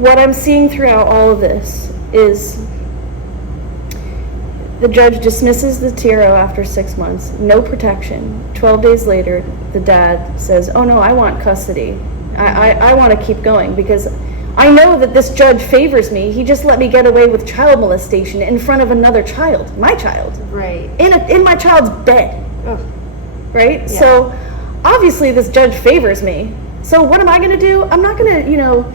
what I'm seeing throughout all of this is the judge dismisses the TRO after 6 months, no protection. 12 days later, the dad says, "Oh no, I want custody. I want to keep going because I know that this judge favors me. He just let me get away with child molestation in front of another child, my child. Right. In my child's bed." Ugh. Right? Yeah. So obviously this judge favors me. So what am I going to do? I'm not going to,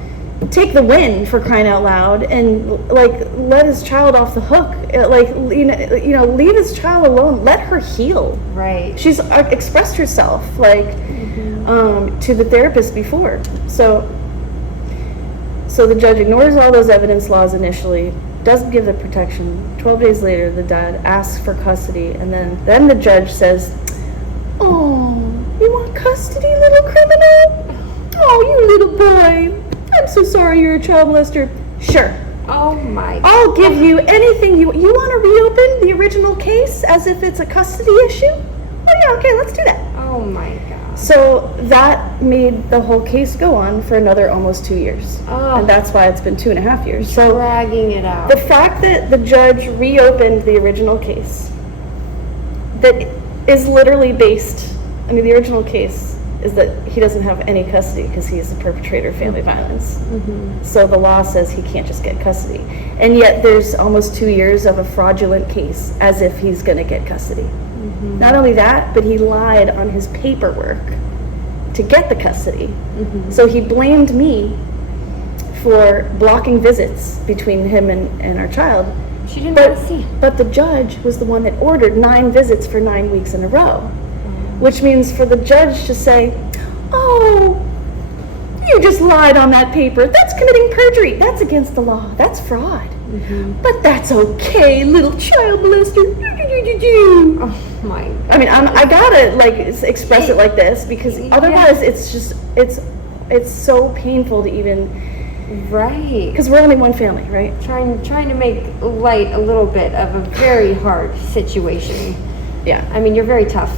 take the win, for crying out loud, and let his child off the hook. Leave his child alone. Let her heal. Right. She's expressed herself to the therapist before. So the judge ignores all those evidence laws initially, doesn't give the protection. 12 days later, the dad asks for custody, and then the judge says, "Oh, you want custody, little criminal? Oh, you little boy. I'm so sorry you're a child molester. Sure. Oh my God. I'll give you anything you want to reopen the original case as if it's a custody issue? Oh yeah, okay, let's do that." Oh my God. So that made the whole case go on for another almost 2 years. Oh. And that's why it's been 2.5 years. So dragging it out. the fact that the judge reopened the original case, that is literally based, the original case is that he doesn't have any custody because he's the perpetrator of family violence. So the law says he can't just get custody. And yet there's almost 2 years of a fraudulent case as if he's going to get custody. Not only that, but he lied on his paperwork to get the custody. So he blamed me for blocking visits between him and our child. She didn't want to see. But the judge was the one that ordered 9 visits for 9 weeks in a row, which means for the judge to say, "Oh, you just lied on that paper. That's committing perjury. That's against the law. That's fraud. But that's okay, little child molester." Oh my. I mean, I gotta like express it like this because otherwise it's just it's so painful to even. Right. Because we're only one family, right? Trying to make light a little bit of a very hard situation. Yeah. I mean, you're very tough.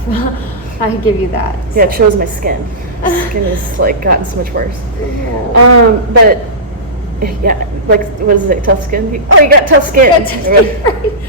I give you that. Yeah, it shows my skin. My skin has like gotten so much worse. But yeah, like what is it? Tough skin? Oh, you got tough skin. Right.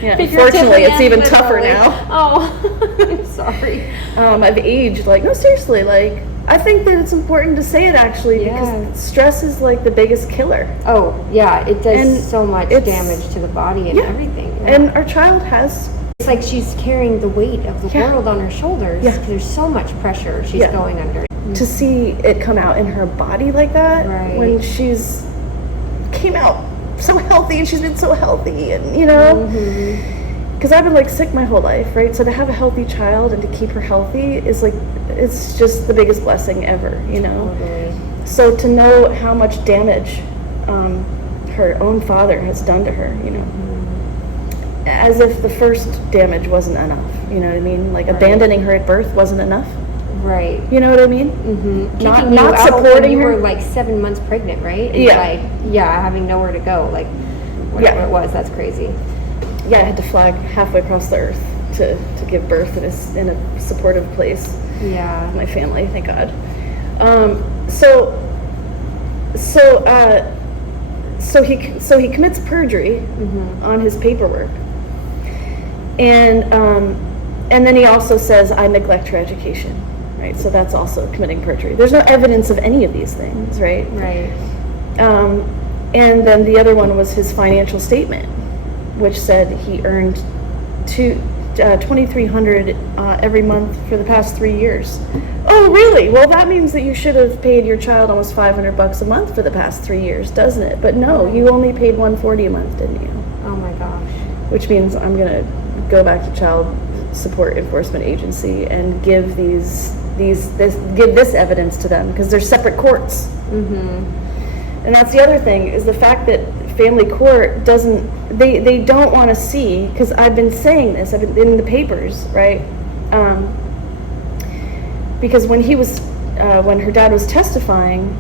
Yeah. Fortunately, it's even tougher now. Oh, I'm sorry. I've aged. Like, no, seriously. Like, I think that it's important to say it actually because stress is like the biggest killer. Oh yeah, it does And so much damage to the body and everything. Yeah. And our child has. It's like she's carrying the weight of the world on her shoulders because there's so much pressure she's going under. To see it come out in her body like that when she's came out so healthy and she's been so healthy and you know because I've been like sick my whole life, right? So to have a healthy child and to keep her healthy is like it's just the biggest blessing ever, you know. Totally. So to know how much damage her own father has done to her, you know, as if the first damage wasn't enough, you know what I mean? Like abandoning her at birth wasn't enough. Right. You know what I mean? Not supporting you her. were like 7 months pregnant, right? And like, having nowhere to go, like whatever it was. That's crazy. Yeah, I had to fly halfway across the earth to give birth in a supportive place. Yeah. With my family, thank God. So he commits perjury on his paperwork, and then he also says, "I neglect her education." Right, so that's also committing perjury. There's no evidence of any of these things, right? Right. And then the other one was his financial statement, which said he earned $2,300 every month for the past 3 years. Oh, really? Well, that means that you should have paid your child almost $500 a month for the past 3 years, doesn't it? But no, you only paid $140 a month, didn't you? Oh my gosh. Which means I'm gonna go back to Child Support Enforcement Agency and give this evidence to them because they're separate courts. And that's the other thing is the fact that family court doesn't. They don't want to see because I've been saying this. I've been in the papers, right? Because when her dad was testifying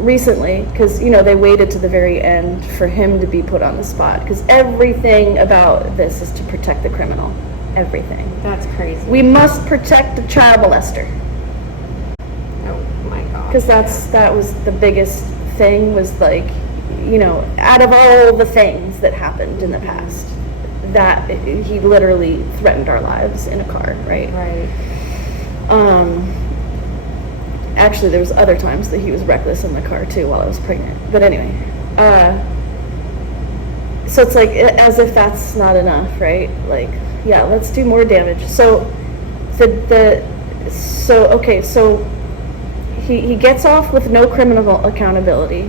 recently, because you know they waited to the very end for him to be put on the spot because everything about this is to protect the criminal. Everything. That's crazy. We must protect the child molester. Oh my gosh. Because that was the biggest thing was like, you know, out of all the things that happened in the past, that he literally threatened our lives in a car, right? Right. Actually, there was other times that he was reckless in the car too while I was pregnant. But anyway, so it's like as if that's not enough, right? Like, yeah, let's do more damage. So he gets off with no criminal accountability.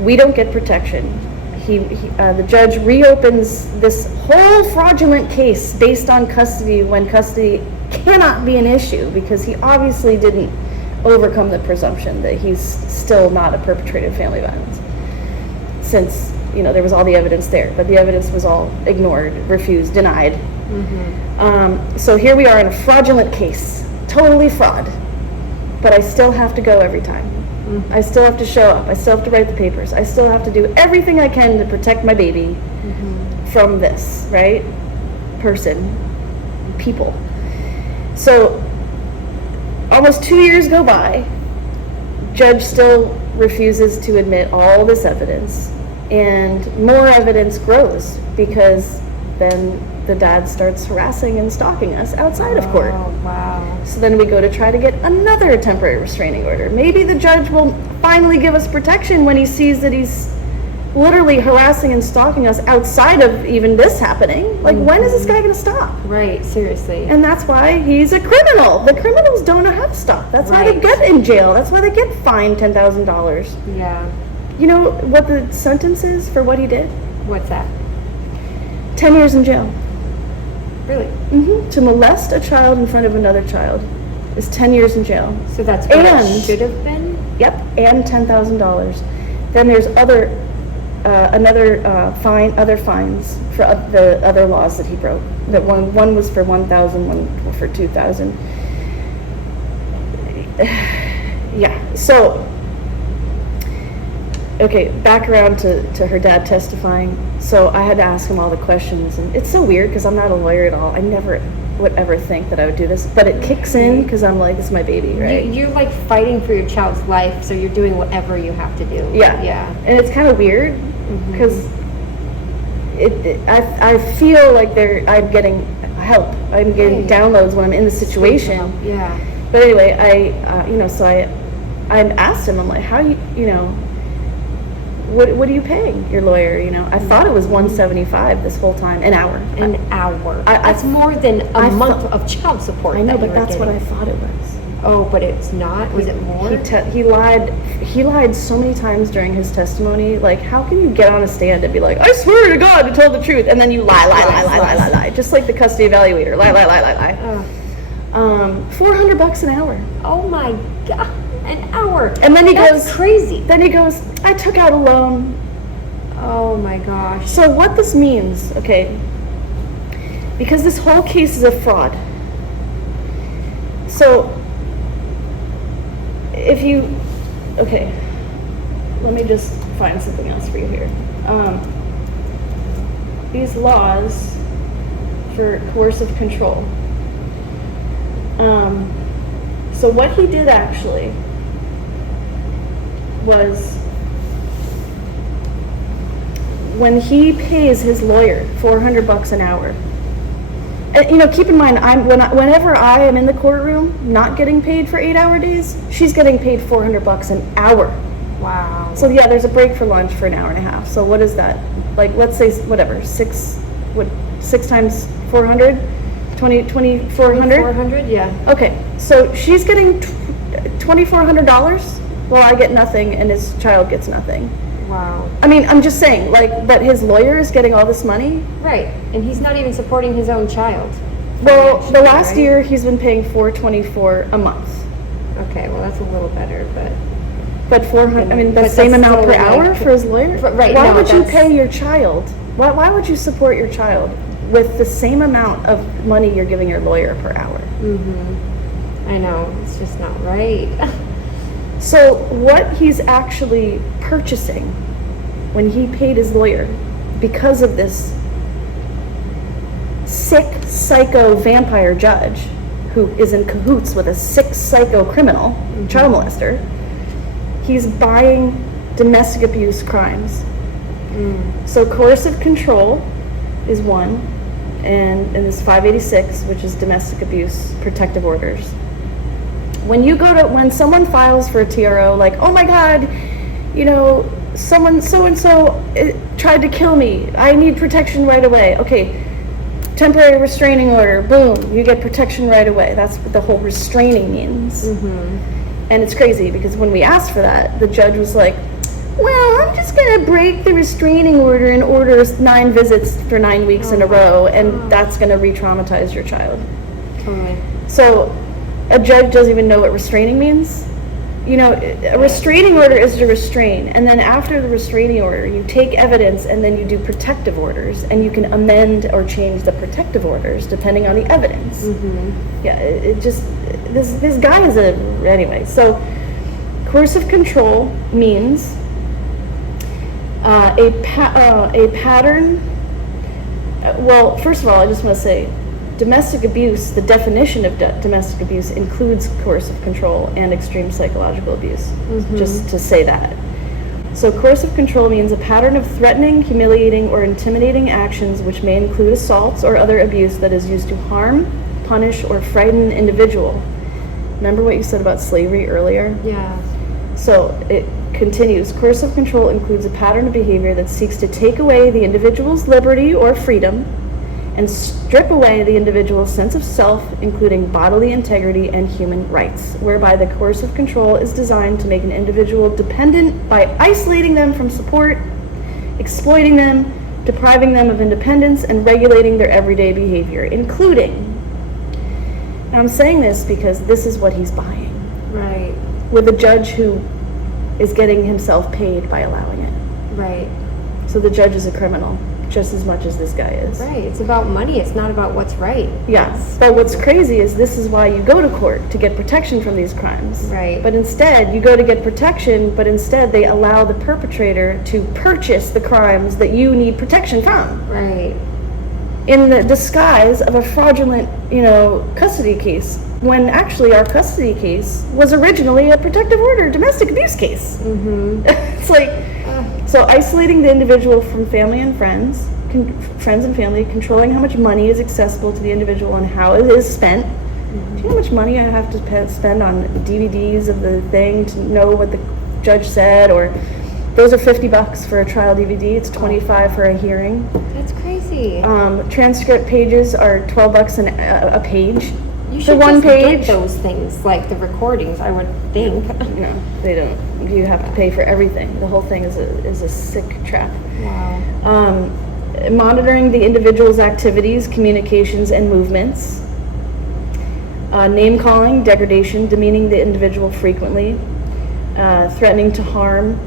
We don't get protection. The judge reopens this whole fraudulent case based on custody when custody cannot be an issue because he obviously didn't overcome the presumption that he's still not a perpetrator of family violence. Since, you know, there was all the evidence there, but the evidence was all ignored, refused, denied. So here we are in a fraudulent case, totally fraud, but I still have to go every time. I still have to show up. I still have to write the papers. I still have to do everything I can to protect my baby from this, right? People. So almost 2 years go by. Judge still refuses to admit all this evidence, and more evidence grows because then the dad starts harassing and stalking us outside of court. Oh, wow. So then we go to try to get another temporary restraining order. Maybe the judge will finally give us protection when he sees that he's literally harassing and stalking us outside of even this happening. Like, when is this guy going to stop? Right, seriously. And that's why he's a criminal. The criminals don't know how to stop. That's why they get in jail. That's why they get fined $10,000. Yeah. You know what the sentence is for what he did? What's that? 10 years in jail. Really? To molest a child in front of another child is 10 years in jail. So that's what it should have been? Yep, and $10,000. Then there's other fines for the other laws that he broke. That one was for 1,000, one for 2,000. Yeah. So, okay, back around to her dad testifying. So I had to ask him all the questions, and it's so weird because I'm not a lawyer at all. I never would ever think that I would do this, but it kicks in because I'm like, it's my baby, right? You're like fighting for your child's life, so you're doing whatever you have to do. Yeah. And it's kind of weird because I feel like I'm getting help. I'm getting downloads when I'm in the situation. Yeah. But anyway, I asked him, I'm like, how what are you paying your lawyer? I thought it was $175 this whole time, an hour. An hour. That's more than a month of child support. I know, but that's what I thought it was. Oh, but it's not? Was it more? He lied so many times during his testimony. Like, how can you get on a stand and be like, I swear to God to tell the truth, and then you lie, just like the custody evaluator, lie. $400 an hour. Oh my God, an hour. And then That's crazy. Then he goes, I took out a loan. Oh my gosh. So what this means, okay, because this whole case is a fraud. So let me just find something else for you here. These laws for coercive control. So what he did actually was, when he pays his lawyer $400 an hour, and, keep in mind, whenever I am in the courtroom not getting paid for 8-hour days, she's getting paid $400 an hour. Wow. So yeah, there's a break for lunch for an hour and a half. So what is that? Like, let's say whatever, 6 times 400, 2,400. 400, yeah. Okay, so she's getting $2,400, while I get nothing, and his child gets nothing. Wow. I mean, I'm just saying, but his lawyer is getting all this money. Right, and he's not even supporting his own child. Well, the last year he's been paying $424 a month. Okay, well that's a little better, but 400. I mean, the same amount per hour for his lawyer. Right. Why would you pay your child? Why would you support your child with the same amount of money you're giving your lawyer per hour? I know, it's just not right. So what he's actually purchasing when he paid his lawyer, because of this sick psycho vampire judge who is in cahoots with a sick psycho criminal, child molester, he's buying domestic abuse crimes. So coercive control is one, and this 586, which is domestic abuse protective orders. When someone files for a TRO, like, oh my God, someone so-and-so tried to kill me, I need protection right away. Okay, temporary restraining order, boom, you get protection right away. That's what the whole restraining means. And it's crazy because when we asked for that, the judge was like, well, I'm just going to break the restraining order and order 9 visits for 9 weeks in a row, and that's going to re-traumatize your child. Totally. So a judge doesn't even know what restraining means. A restraining order is to restrain, and then after the restraining order, you take evidence and then you do protective orders, and you can amend or change the protective orders depending on the evidence. Yeah, this guy is anyway. So coercive control means a pattern. Well, first of all, I just want to say, domestic abuse, the definition of domestic abuse includes coercive control and extreme psychological abuse, just to say that. So coercive control means a pattern of threatening, humiliating, or intimidating actions which may include assaults or other abuse that is used to harm, punish, or frighten an individual. Remember what you said about slavery earlier? Yeah. So continues, coercive control includes a pattern of behavior that seeks to take away the individual's liberty or freedom and strip away the individual's sense of self, including bodily integrity and human rights, whereby the coercive control is designed to make an individual dependent by isolating them from support, exploiting them, depriving them of independence, and regulating their everyday behavior, including, and I'm saying this because this is what he's buying. Right. With a judge who is getting himself paid by allowing it. Right. So the judge is a criminal, just as much as this guy is. Right. It's about money. It's not about what's right. Yeah. But what's crazy is this is why you go to court, to get protection from these crimes. Right. But instead, you go to get protection, but instead they allow the perpetrator to purchase the crimes that you need protection from. Right. In the disguise of a fraudulent, custody case, when actually our custody case was originally a protective order domestic abuse case. Mm-hmm. It's like, so isolating the individual from family and friends, friends and family, controlling how much money is accessible to the individual and how it is spent. Mm-hmm. Do you know how much money I have to spend on DVDs of the thing to know what the judge said? Or those are $50 for a trial DVD. It's $25 for a hearing. That's crazy. Transcript pages are $12 a page. You should one just page. get those things, like the recordings, I would think. No, they don't. You have to pay for everything. The whole thing is a sick trap. Wow. Monitoring the individual's activities, communications, and movements. Name calling, degradation, demeaning the individual frequently, threatening to harm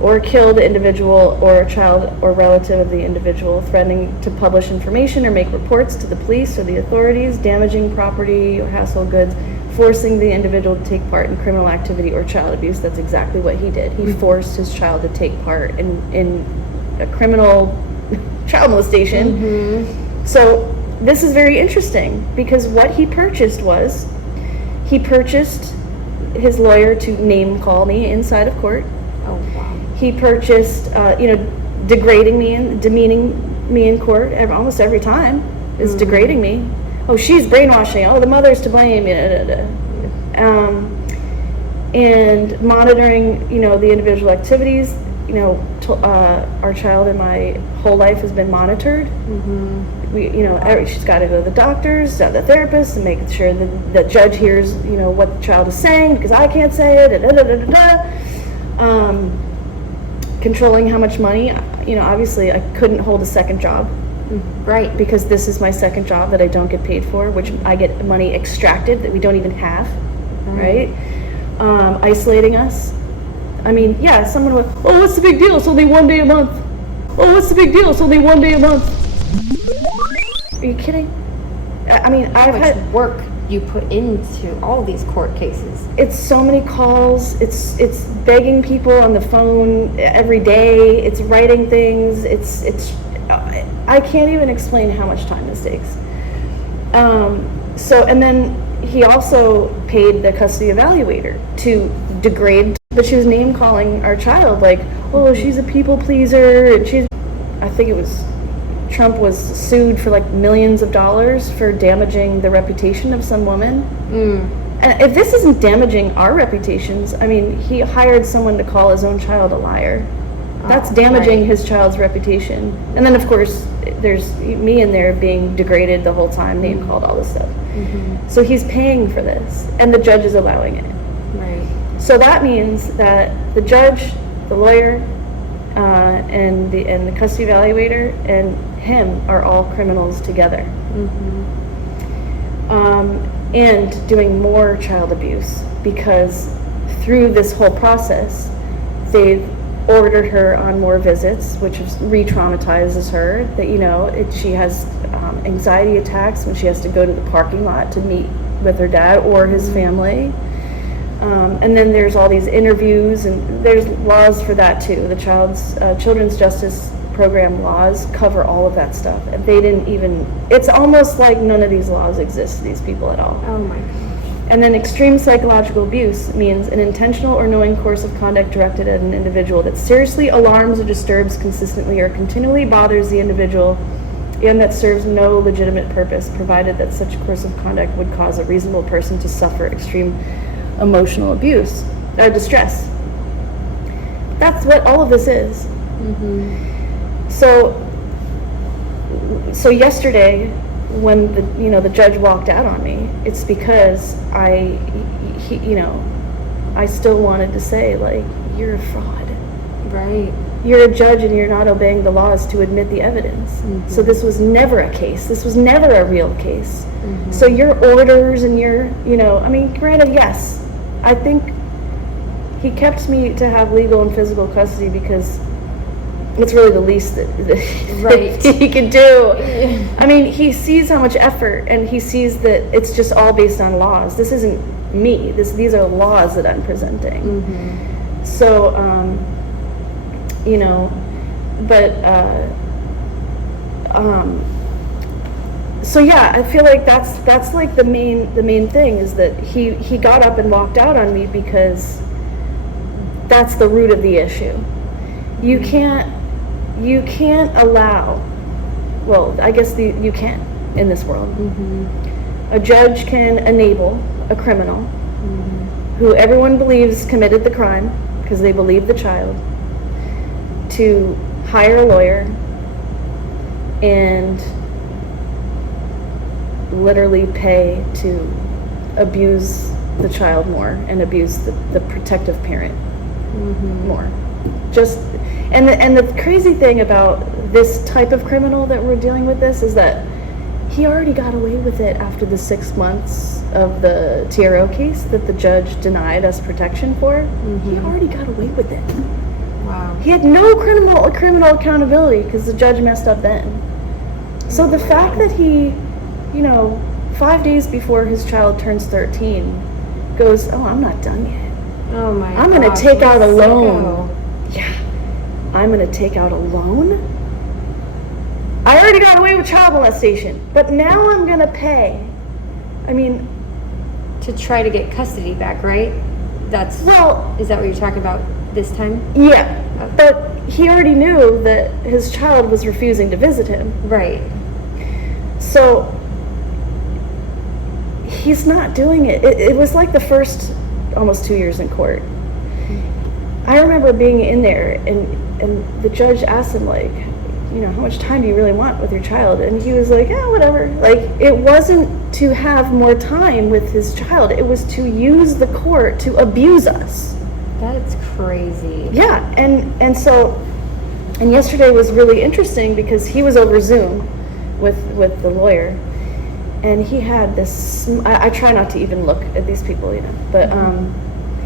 or kill the individual or child or relative of the individual, threatening to publish information or make reports to the police or the authorities, damaging property or household goods, forcing the individual to take part in criminal activity or child abuse. That's exactly what he did. He forced his child to take part in a criminal child molestation. Mm-hmm. So this is very interesting because what he purchased was, he purchased his lawyer to name call me inside of court. Oh, wow. He purchased, degrading me and demeaning me in court almost every time. Is degrading me. Oh, she's brainwashing. Oh, the mother's to blame. And monitoring, the individual activities. Our child in my whole life has been monitored. Mm-hmm. She's got to go to the doctors, the therapist, and make sure that the judge hears, what the child is saying because I can't say it. Controlling how much money, obviously I couldn't hold a second job. Right. Because this is my second job that I don't get paid for, which I get money extracted that we don't even have, right? Isolating us. I mean, yeah, someone would, oh, what's the big deal? It's only one day a month. Oh, what's the big deal? It's only one day a month. Are you kidding? I mean, How much work you put into all these court cases. It's so many calls. It's begging people on the phone every day. It's writing things. I can't even explain how much time this takes. And then he also paid the custody evaluator to degrade, but she was name calling our child like, oh, she's a people pleaser, and I think it was Trump was sued for like millions of dollars for damaging the reputation of some woman. And if this isn't damaging our reputations, I mean, he hired someone to call his own child a liar. That's damaging his child's reputation. And then, of course, there's me in there being degraded the whole time, name called, all this stuff. So he's paying for this, and the judge is allowing it. Right. So that means that the judge, the lawyer, and the custody evaluator, and him are all criminals together. And doing more child abuse, because through this whole process, they've ordered her on more visits, which re-traumatizes her. That she has anxiety attacks when she has to go to the parking lot to meet with her dad or his family. And then there's all these interviews, and there's laws for that too. The Children's Justice Program laws cover all of that stuff. And they didn't even, it's almost like none of these laws exist to these people at all. Oh my gosh. And then extreme psychological abuse means an intentional or knowing course of conduct directed at an individual that seriously alarms or disturbs consistently or continually bothers the individual, and that serves no legitimate purpose, provided that such course of conduct would cause a reasonable person to suffer extreme emotional abuse or distress. That's what all of this is. Mm-hmm. So yesterday, when the judge walked out on me, it's because I still wanted to say, like, you're a fraud. Right. You're a judge and you're not obeying the laws to admit the evidence. Mm-hmm. So this was never a case. This was never a real case. Mm-hmm. So your orders and your, granted, yes, I think he kept me to have legal and physical custody because it's really the least that Right. he can do. I mean, he sees how much effort, and he sees that it's just all based on laws. This isn't me. These are laws that I'm presenting. Mm-hmm. So, so yeah, I feel like that's like the main thing is that he got up and walked out on me because that's the root of the issue. You can't allow, well, I guess you can in this world. Mm-hmm. A judge can enable a criminal Mm-hmm. who everyone believes committed the crime because they believe the child to hire a lawyer and literally pay to abuse the child more and abuse the protective parent Mm-hmm. more. And the crazy thing about this type of criminal that we're dealing with this is that he already got away with it after the 6 months of the TRO case that the judge denied us protection for. Mm-hmm. He already got away with it. Wow. He had no criminal accountability because the judge messed up then. So the fact that he, 5 days before his child turns 13, goes, "Oh, I'm not done yet. Oh my I'm going to gosh, take out a sicko. loan." Yeah. I'm going to take out a loan? I already got away with child molestation, but now I'm going to pay. I mean, To try to get custody back, right? Is that what you're talking about this time? yeah. But he already knew that his child was refusing to visit him. Right. So he's not doing it. It was like the first almost 2 years in court. I remember being in there and the judge asked him, like, how much time do you really want with your child? And he was like, yeah, whatever. Like, it wasn't to have more time with his child. It was to use the court to abuse us. That's crazy. Yeah, and yesterday was really interesting because he was over Zoom with the lawyer, and he had this. I try not to even look at these people, but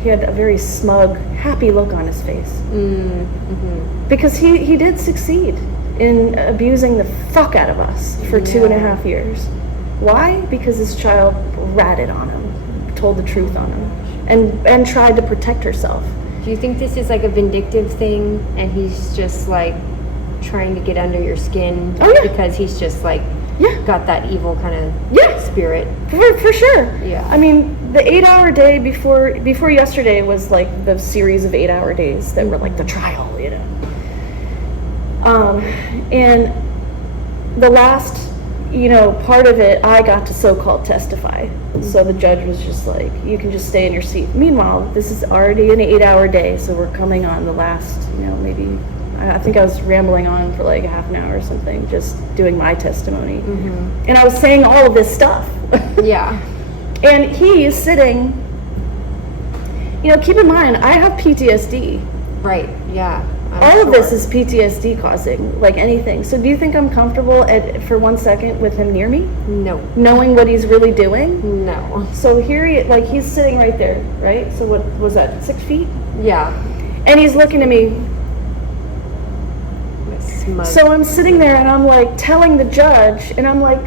he had a very smug, happy look on his face Mm-hmm. because he did succeed in abusing the fuck out of us for 2.5 years. Why? Because his child ratted on him, told the truth on him, and tried to protect herself. Do you think this is like a vindictive thing and he's just like trying to get under your skin? Oh, yeah. Because he's just like got that evil kind of spirit? For sure. Yeah. I mean, the 8-hour day before yesterday was like the series of 8-hour days that were like the trial, and the last, part of it, I got to so-called testify. So the judge was just like, you can just stay in your seat. Meanwhile, this is already an 8-hour day, so we're coming on the last, maybe, I think I was rambling on for like a half an hour or something, just doing my testimony. Mm-hmm. And I was saying all of this stuff. Yeah. And he is sitting, keep in mind, I have PTSD. Right, yeah. All of this is PTSD causing, like anything. So do you think I'm comfortable for 1 second with him near me? No. Knowing what he's really doing? No. So here he's sitting right there, right? So what was that, 6 feet? Yeah. And he's looking at me. Smug. So I'm sitting there and I'm like telling the judge, and I'm like,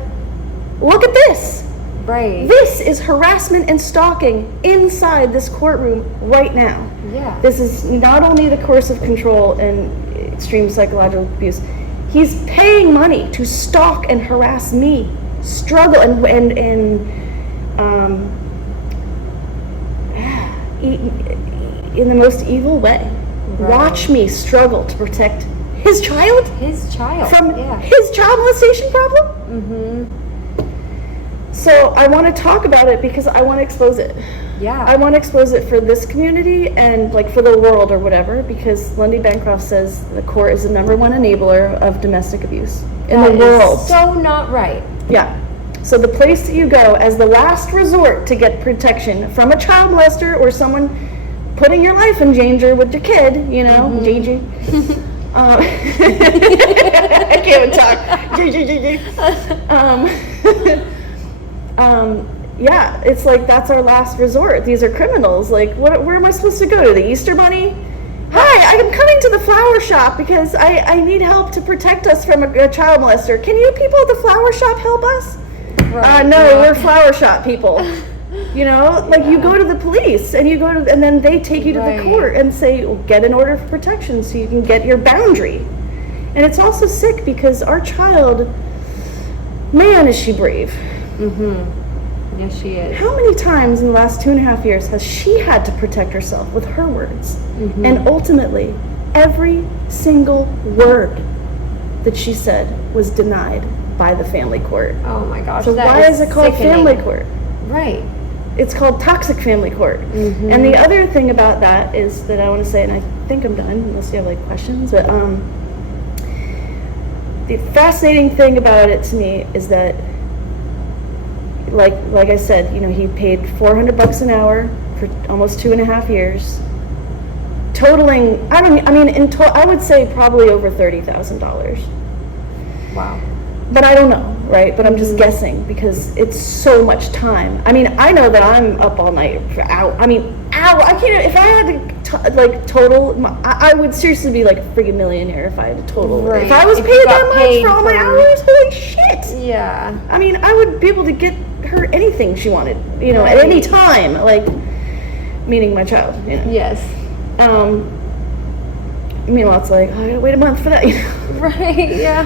look at this. Right. This is harassment and stalking inside this courtroom right now. Yeah. This is not only the coercive control and extreme psychological abuse. He's paying money to stalk and harass me, struggle and in the most evil way. Right. Watch me struggle to protect his child His child. from his child molestation problem. Mm-hmm. So I want to talk about it because I want to expose it. Yeah. I want to expose it for this community and like for the world or whatever, because Lundy Bancroft says the court is the #1 enabler of domestic abuse in the world. So not right. Yeah. So the place that you go as the last resort to get protection from a child molester or someone putting your life in danger with your kid, you know, danger. I can't even talk. Yeah, it's like that's our last resort. These are criminals. Like, where am I supposed to go to? The Easter Bunny? Hi, I'm coming to the flower shop because I need help to protect us from a child molester. Can you people at the flower shop help us? Right. No, we're flower shop people. You know, like you go to the police and you go to, and then they take you to the court and say, well, get an order of protection so you can get your boundary. And it's also sick because our child, man, is she brave. Yes, she is. How many times in the last 2.5 years has she had to protect herself with her words? And ultimately, every single word that she said was denied by the family court. Oh my gosh. So why is it called sickening. family court? Right. It's called toxic family court. And the other thing about that is that I want to say, and I think I'm done unless you have like questions, but the fascinating thing about it to me is that like I said, you know, he paid $400 an hour for almost 2.5 years, totaling, I would say probably over $30,000. Wow. But I don't know, right? But I'm just guessing because it's so much time. I mean, I know that I'm up all night for hours. I can't, if I had to total, I would seriously be like a freaking millionaire if I had to total. Right. If I was If paid you that got much paid for all my for- hours, holy shit. Yeah. I mean, I would be able to get her anything she wanted, you know, at any time, like, meaning my child, you know. Yes. Meanwhile, it's like, oh, I gotta wait a month for that, you know. Right, yeah.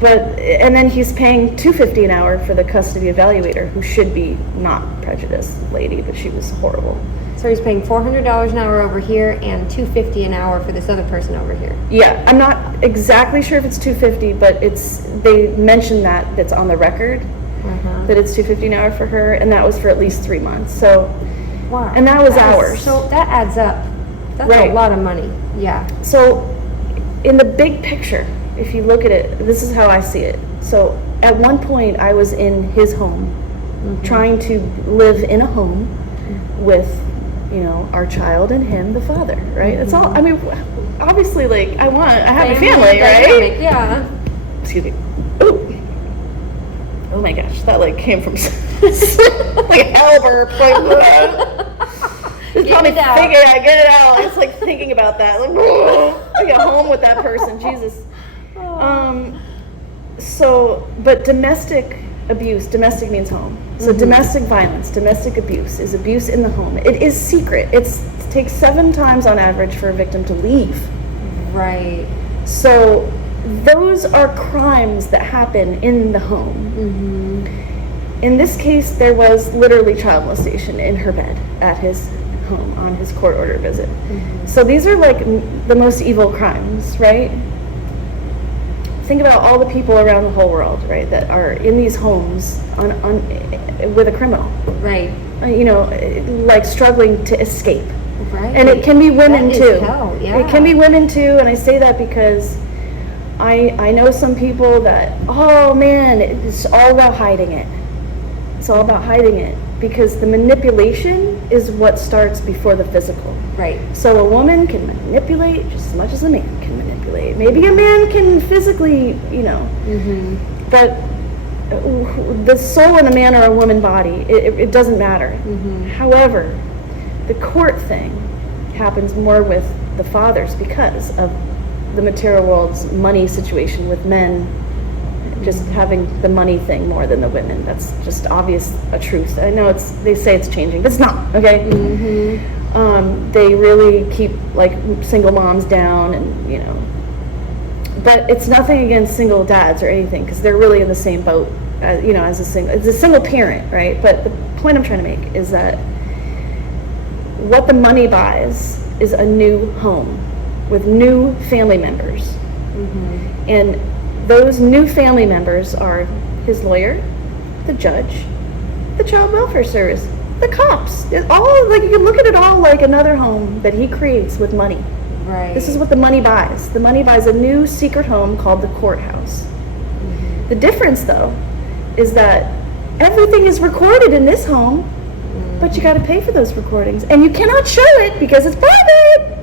But and then he's paying $250 an hour for the custody evaluator, who should be not prejudiced lady, but she was horrible. So he's paying $400 an hour over here and $250 an hour for this other person over here. Yeah, I'm not exactly sure if it's $250, but they mentioned that's on the record, that it's $250 an hour for her, and that was for at least 3 months. So, Wow. and that was hours. So that adds up. That's Right. a lot of money. Yeah. So, in the big picture, if you look at it, this is how I see it. So, at one point, I was in his home, trying to live in a home with, you know, our child and him, the father, right? That's all. I mean, obviously, like, I have a family, right? dynamic, yeah. Excuse me. Ooh. Oh my gosh, that like came from like a hell burp. Like, just Get it out. Get it out. It's like thinking about that. Like, I get home with that person. Jesus. So, but domestic abuse, domestic means home. So domestic violence, domestic abuse is abuse in the home. It is secret. It takes 7 times on average for a victim to leave. Right. So those are crimes that happen in the home. In this case, there was literally child molestation in her bed at his home on his court order visit. So these are like the most evil crimes, right? Think about all the people around the whole world, right, that are in these homes with a criminal. Right. You know, like struggling to escape. Right. And it can be women That too. is hell, yeah. It can be women too, and I say that because I know some people that, oh man, it's all about hiding it. It's all about hiding it because the manipulation is what starts before the physical. Right. So a woman can manipulate just as much as a man can manipulate. Maybe a man can physically, you know, but the soul in a man or a woman body, it doesn't matter. However, the court thing happens more with the fathers because of the material world's money situation with men just having the money thing more than the women. That's just obvious a truth. I know they say it's changing, but it's not, okay? They really keep like single moms down and, you know, but it's nothing against single dads or anything because they're really in the same boat, you know, it's a single parent, right? But the point I'm trying to make is that what the money buys is a new home with new family members. And those new family members are his lawyer, the judge, the child welfare service, the cops. It all, like, you can look at it all like another home that he creates with money. Right. This is what the money buys. The money buys a new secret home called the courthouse. Mm-hmm. The difference, though, is that everything is recorded in this home, but you got to pay for those recordings, and you cannot show it because it's private.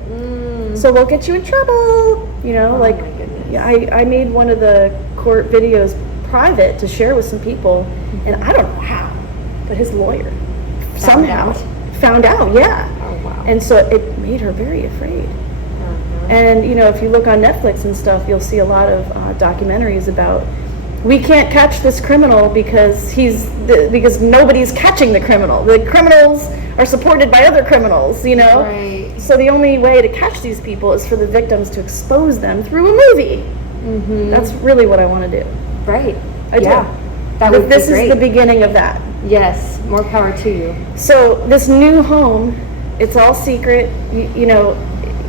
So we'll get you in trouble. You know, Oh, like, my goodness. yeah, I made one of the court videos private to share with some people, and I don't know how, but his lawyer somehow found out. Yeah. Oh, wow. And so it made her very afraid. Uh-huh. And, you know, if you look on Netflix and stuff, you'll see a lot of documentaries about, we can't catch this criminal because because nobody's catching the criminal. The criminals are supported by other criminals, you know? Right. So the only way to catch these people is for the victims to expose them through a movie. Mm-hmm. That's really what I want to do. Right. I do. That would This be great. is the beginning of that. Yes, more power to you. So this new home, it's all secret. You know,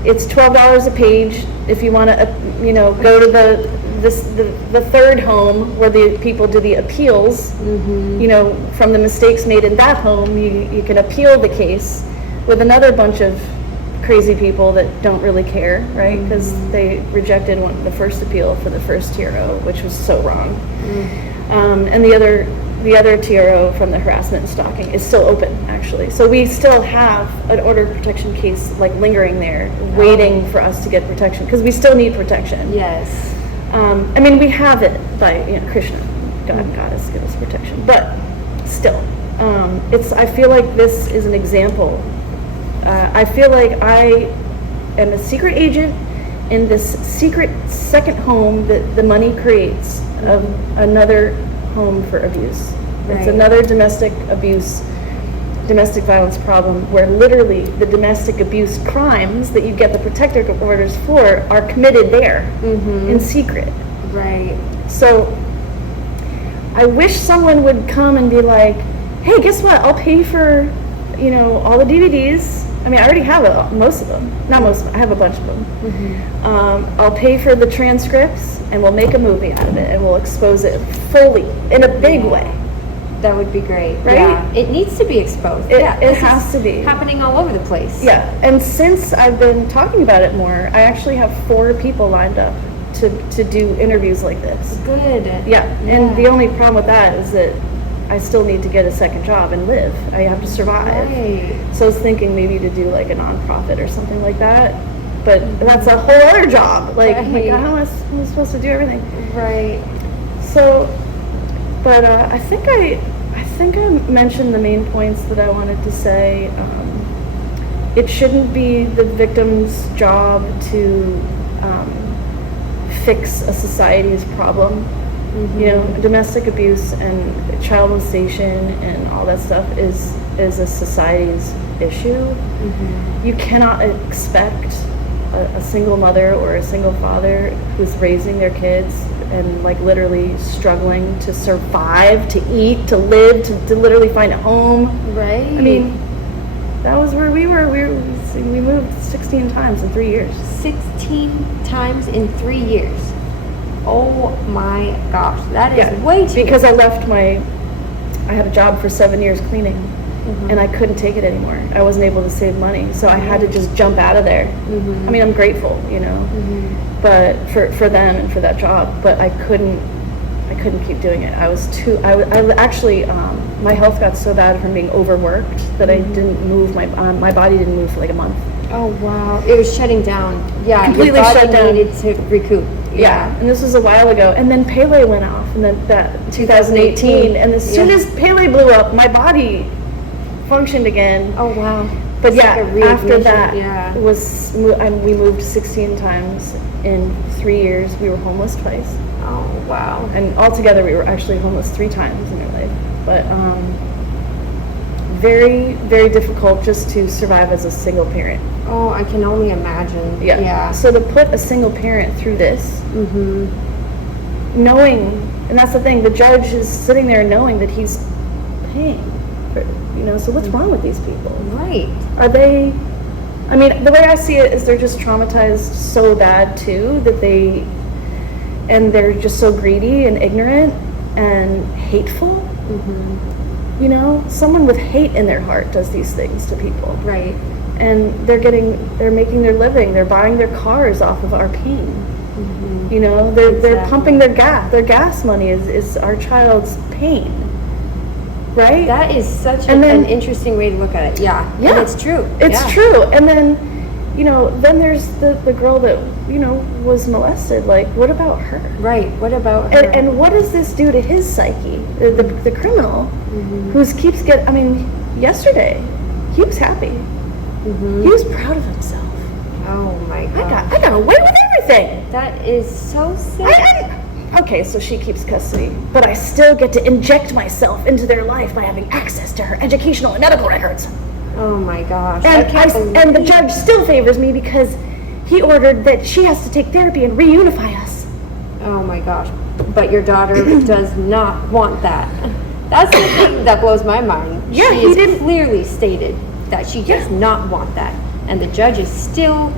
it's $12 a page. If you want to, you know, go to the third home where the people do the appeals. Mm-hmm. You know, from the mistakes made in that home, you can appeal the case with another bunch of crazy people that don't really care, right? Because they rejected the first appeal for the first TRO, which was so wrong. And the other TRO from the harassment and stalking is still open, actually. So we still have an order of protection case, like, lingering there, waiting for us to get protection, because we still need protection. Yes. I mean, we have it by, you know, Krishna, God and Goddess give us protection, but still, I feel like this is an example. I feel like I am a secret agent in this secret second home that the money creates of another home for abuse. It's Right. another domestic violence problem where literally the domestic abuse crimes that you get the protective orders for are committed there in secret. Right. So I wish someone would come and be like, hey, guess what? I'll pay for, you know, all the DVDs. I mean, I already have most of them. Not most of them. I have a bunch of them. I'll pay for the transcripts, and we'll make a movie out of it, and we'll expose it fully in a big way. That would be great. Right? Yeah. It needs to be exposed. It this has is to be. happening all over the place. Yeah, and since I've been talking about it more, I actually have 4 people lined up to do interviews like this. Good. Yeah, and the only problem with that is that I still need to get a second job and live. I have to survive. Right. So I was thinking maybe to do like a nonprofit or something like that. But that's a whole other job. Like, oh my God, how am I supposed to do everything? Right. So, but I think I mentioned the main points that I wanted to say. It shouldn't be the victim's job to fix a society's problem. You know, domestic abuse and child molestation and all that stuff is a society's issue. You cannot expect a single mother or a single father who's raising their kids and, like, literally struggling to survive, to eat, to live, to literally find a home. Right. I mean, that was where we were. We moved 16 times in 3 years. 16 times in 3 years. Oh my gosh, that is way too. Because I had a job for 7 years cleaning, and I couldn't take it anymore. I wasn't able to save money, so I had to just jump out of there. I mean, I'm grateful, you know, but for them and for that job, but I couldn't keep doing it. I actually, my health got so bad from being overworked that I didn't move, my body didn't move for like a month. Oh wow, it was shutting down. Yeah, Completely your body shut down. needed to recoup. Yeah, and this was a while ago. And then Pele went off, and then that 2018. And as soon as Pele blew up, my body functioned again. Oh wow. But It's yeah, like a after reignition, that we moved 16 times in 3 years. We were homeless twice, Oh wow. and altogether we were actually homeless 3 times in our life. But very, very difficult just to survive as a single parent. Oh, I can only imagine. Yeah. Yeah. So to put a single parent through this, knowing, and that's the thing, the judge is sitting there knowing that he's paying for, you know, so what's wrong with these people? Right. Are they, I mean, the way I see it is they're just traumatized so bad too that they and they're just so greedy and ignorant and hateful. Mm-hmm. You know, someone with hate in their heart does these things to people. Right. And they're making their living. They're buying their cars off of our pain. Mm-hmm. You know, they're Exactly. pumping their gas. Their gas money is our child's pain. Right? That is such And then- an interesting way to look at it. Yeah. Yeah. And it's true. It's Yeah. true. And then, you know, then there's the girl that, you know, was molested. Like, what about her? Right. What about her? And what does this do to his psyche? The criminal Mm-hmm. I mean, yesterday, he was happy. Mm-hmm. He was proud of himself. Oh my god. I got away with everything. That is so sick. Okay, so she keeps custody, but I still get to inject myself into their life by having access to her educational and medical records. Oh my gosh. And, I can't believe and the judge still favors me because he ordered that she has to take therapy and reunify us. Oh my gosh. But your daughter does not want that. That's the thing that blows my mind. Yeah, she he has didn't- clearly stated that she does not want that. And the judge is still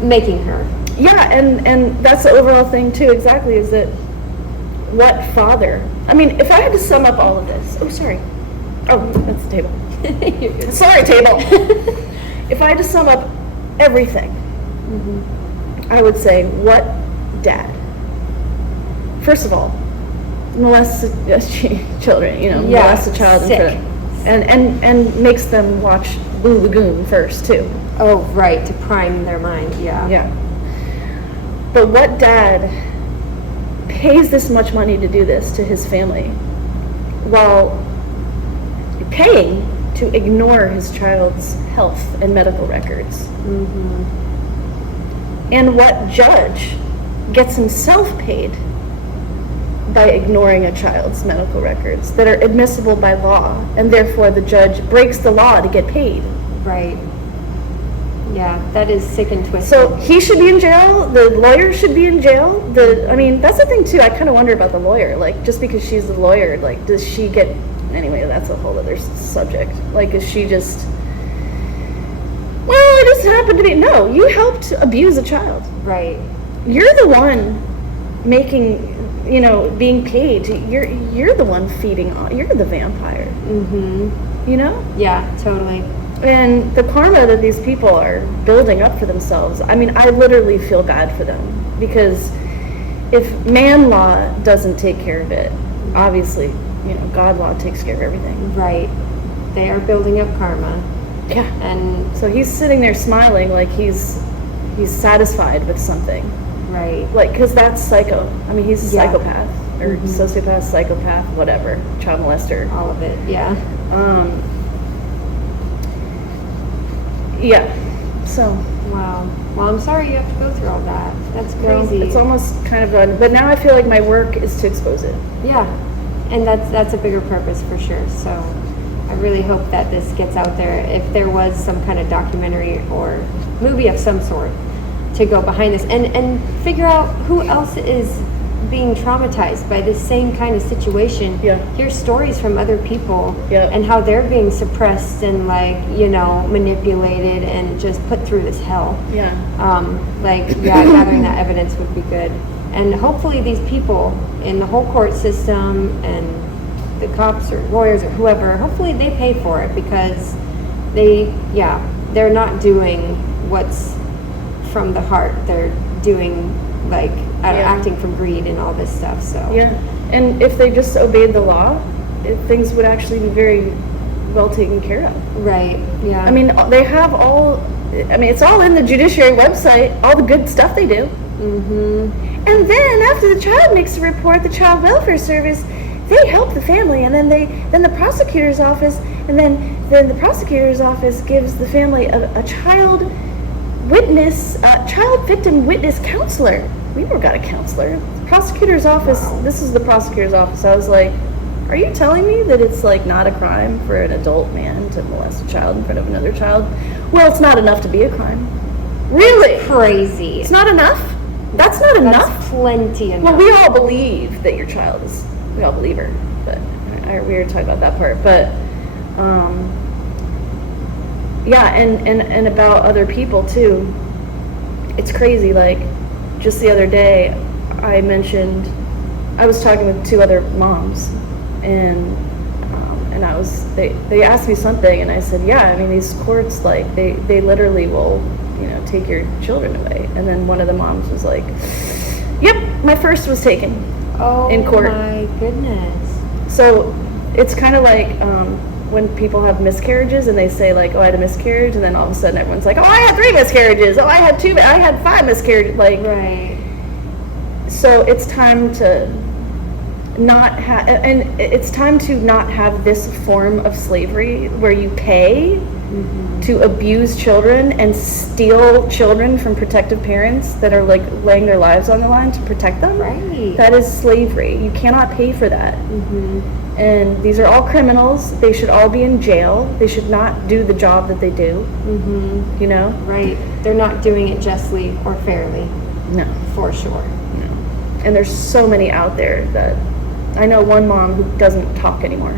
making her. Yeah, and that's the overall thing too, exactly, is that what father? I mean, if I had to sum up all of this, oh, sorry. Oh, that's the table. You're good. Sorry, table. If I had to sum up everything, I would say, what dad? First of all, molest children, you know, Yeah, molest a child in sick. front of, and makes them watch Blue Lagoon first too. Oh, right, to prime their mind, yeah. Yeah. But what dad pays this much money to do this to his family while paying to ignore his child's health and medical records? Mm-hmm. And what judge gets himself paid by ignoring a child's medical records that are admissible by law, and therefore the judge breaks the law to get paid? Right. Yeah, that is sick and twisted. So he should be in jail. The lawyer should be in jail. I mean, that's the thing too. I kind of wonder about the lawyer. Like, just because she's the lawyer, like, does she get? Anyway, that's a whole other subject. Like, is she just? Well, it just happened to be. No, you helped abuse a child. Right. You're the one making, you know, being paid. You're the one feeding on. You're the vampire. Mm-hmm. You know. Yeah, totally. And the karma that these people are building up for themselves, I mean, I literally feel bad for them, because if man law doesn't take care of it, obviously, you know, God law takes care of everything. Right. They are building up karma. Yeah. And So he's sitting there smiling like he's satisfied with something. right. Like, because that's psycho. I mean, he's a Yeah. psychopath, or Mhm. sociopath, psychopath, whatever, child molester. All of it. Yeah. Yeah. So, Wow. Well, I'm sorry you have to go through all that. That's well, crazy. it's almost kind of done. But now I feel like my work is to expose it. Yeah, and that's a bigger purpose for sure. So I really hope that this gets out there. If there was some kind of documentary or movie of some sort to go behind this and figure out who else is being traumatized by this same kind of situation. Yeah. Hear stories from other people Yeah. and how they're being suppressed and, like, you know, manipulated and just put through this hell. Yeah. Gathering that evidence would be good. And hopefully these people in the whole court system and the cops or lawyers or whoever, hopefully they pay for it, because they're not doing what's from the heart. They're doing, like, acting from greed and all this stuff. So Yeah. And if they just obeyed the law, things would actually be very well taken care of. right, yeah. I mean, they have it's all in the judiciary website, all the good stuff they do. mm-hmm. And then after the child makes a report, the Child Welfare Service, they help the family, and then the prosecutor's office, and then the prosecutor's office gives the family a child victim witness counselor. We never got a counselor. The prosecutor's office, Wow. This is the prosecutor's office. I was like, are you telling me that it's, like, not a crime for an adult man to molest a child in front of another child? Well, it's not enough to be a crime. Really? Crazy. It's not enough? That's not enough? That's plenty enough. Well, we all believe that your child is, we all believe her, but we were talking about that part. But, yeah, and about other people too. It's crazy. Like, just the other day, I mentioned, I was talking with two other moms, and they asked me something, and I said, yeah, I mean, these courts, like, they literally will, take your children away. And then one of the moms was like, yep, my first was taken in court. Oh my goodness. So it's kind of like when people have miscarriages and they say, like, oh, I had a miscarriage, and then all of a sudden everyone's like, oh, I had 3 miscarriages, oh, I had 5 miscarriages, like, Right. so it's time to not have, and it's time to not have this form of slavery where you pay to abuse children and steal children from protective parents that are, like, laying their lives on the line to protect them. Right. That is slavery. You cannot pay for that. And these are all criminals. They should all be in jail. They should not do the job that they do. Right. They're not doing it justly or fairly. No. For sure. No. And there's so many out there that, I know one mom who doesn't talk anymore.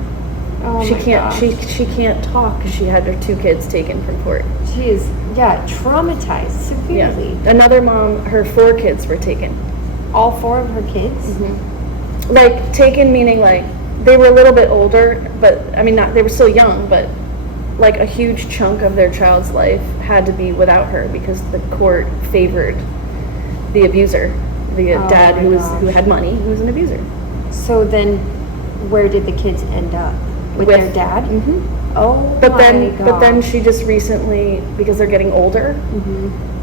Oh She my can't. gosh. She can't talk because she had her 2 kids taken from court. She is, traumatized severely. Another mom, her 4 kids were taken. All 4 of her kids? Like, taken meaning, like, they were a little bit older, but I mean, not, they were still young, but like a huge chunk of their child's life had to be without her because the court favored the abuser, the dad my who gosh. had money, who was an abuser. So then, where did the kids end up? With their dad? Oh But my then, gosh. but then she just recently, because they're getting older,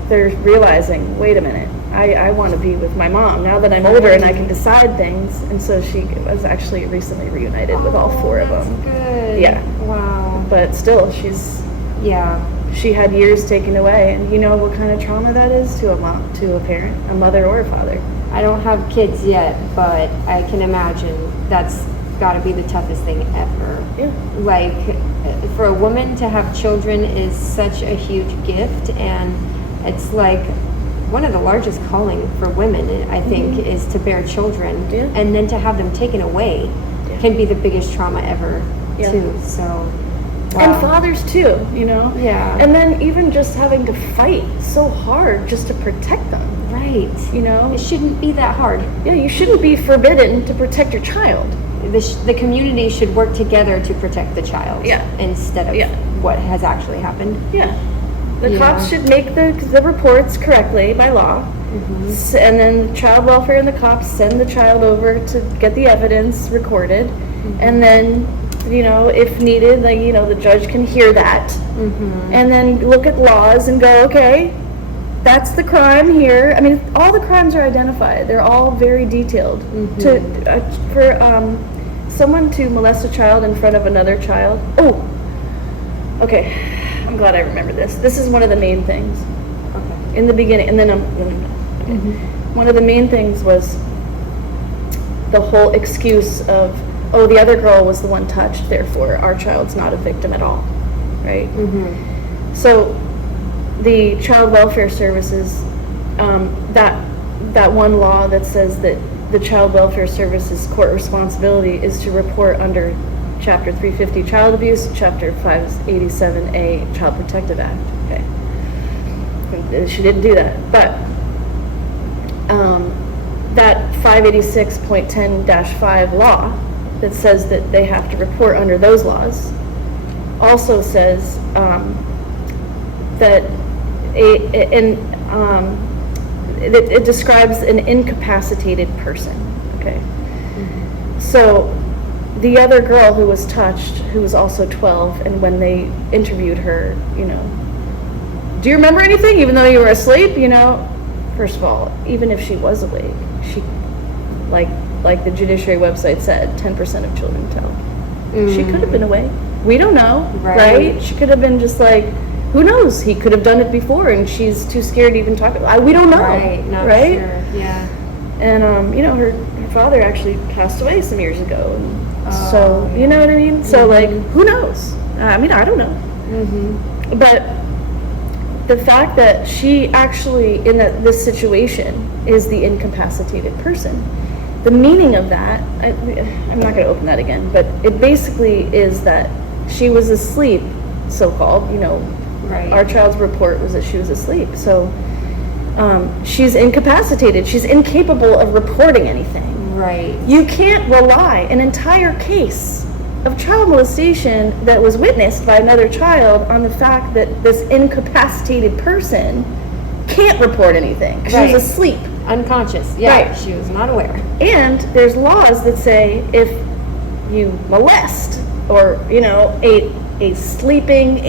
they're realizing, wait a minute, I want to be with my mom now that I'm older and I can decide things. And so she was actually recently reunited with all 4 of them. That's good. Yeah. Wow. But still, Yeah. she had years taken away, and you know what kind of trauma that is to a mom, to a parent, a mother or a father. I don't have kids yet, but I can imagine that's got to be the toughest thing ever. Yeah. Like, for a woman to have children is such a huge gift, and it's like one of the largest calling for women, I think, is to bear children. Yeah. And then to have them taken away can be the biggest trauma ever, Yeah. too. So, wow. And fathers too, Yeah. And then even just having to fight so hard just to protect them, Right. It shouldn't be that hard. Yeah, you shouldn't be forbidden to protect your child. The community should work together to protect the child. Yeah. Instead of what has actually happened. Yeah. The Yeah. cops should make the reports correctly by law, and then child welfare and the cops send the child over to get the evidence recorded, and then, if needed, like, the judge can hear that, and then look at laws and go, okay, that's the crime here. I mean, all the crimes are identified. They're all very detailed. For someone to molest a child in front of another child. Oh, okay. I'm glad I remember this. This is one of the main things. Okay. In the beginning, and then I'm one of the main things was the whole excuse of, oh, the other girl was the one touched, therefore our child's not a victim at all, right? So the child welfare services, that one law that says that the child welfare services court responsibility is to report under Chapter 350 Child Abuse, Chapter 587A Child Protective Act. Okay, she didn't do that, but that 586.10-5 law that says that they have to report under those laws also says that it describes an incapacitated person. Okay, so the other girl who was touched, who was also 12, and when they interviewed her, do you remember anything, even though you were asleep? First of all, even if she was awake, she, like the judiciary website said, 10% of children tell. She could have been awake. We don't know, right? She could have been just like, who knows? He could have done it before, and she's too scared to even talk about it. We don't know, Not right? sure. Yeah. And her father actually passed away some years ago, and so you know what I mean. So like, who knows? I mean, I don't know. But the fact that she actually in this situation is the incapacitated person, the meaning of that, I'm not going to open that again, but it basically is that she was asleep, so-called. Right. Our child's report was that she was asleep. So She's incapacitated. She's incapable of reporting anything. Right. You can't rely an entire case of child molestation that was witnessed by another child on the fact that this incapacitated person can't report anything. She Right. was asleep. Unconscious. Yeah. Right. She was not aware. And there's laws that say if you molest or, a sleeping,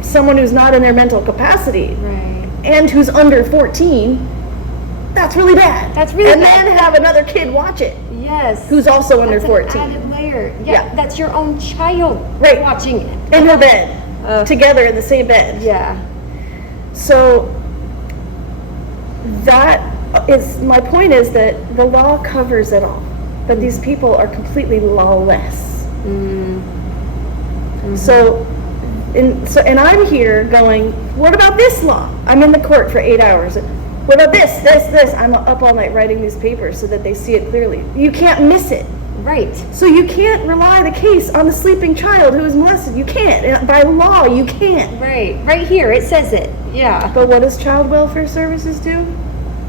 someone who's not in their mental capacity Right. and who's under 14, that's really bad. That's really and bad. then have another kid watch it Yes. who's also under That's 14. An added layer. Yeah, Yeah. That's your own child Right. watching it. In her bed, together in the same bed. Yeah. So that is, my point is that the law covers it all, but these people are completely lawless. So, and I'm here going, what about this law? I'm in the court for 8 hours. What about this? I'm up all night writing these papers so that they see it clearly. You can't miss it. Right. So you can't rely the case on the sleeping child who was molested. You can't. And by law, you can't. Right. Right here, it says it. Yeah. But what does Child Welfare Services do?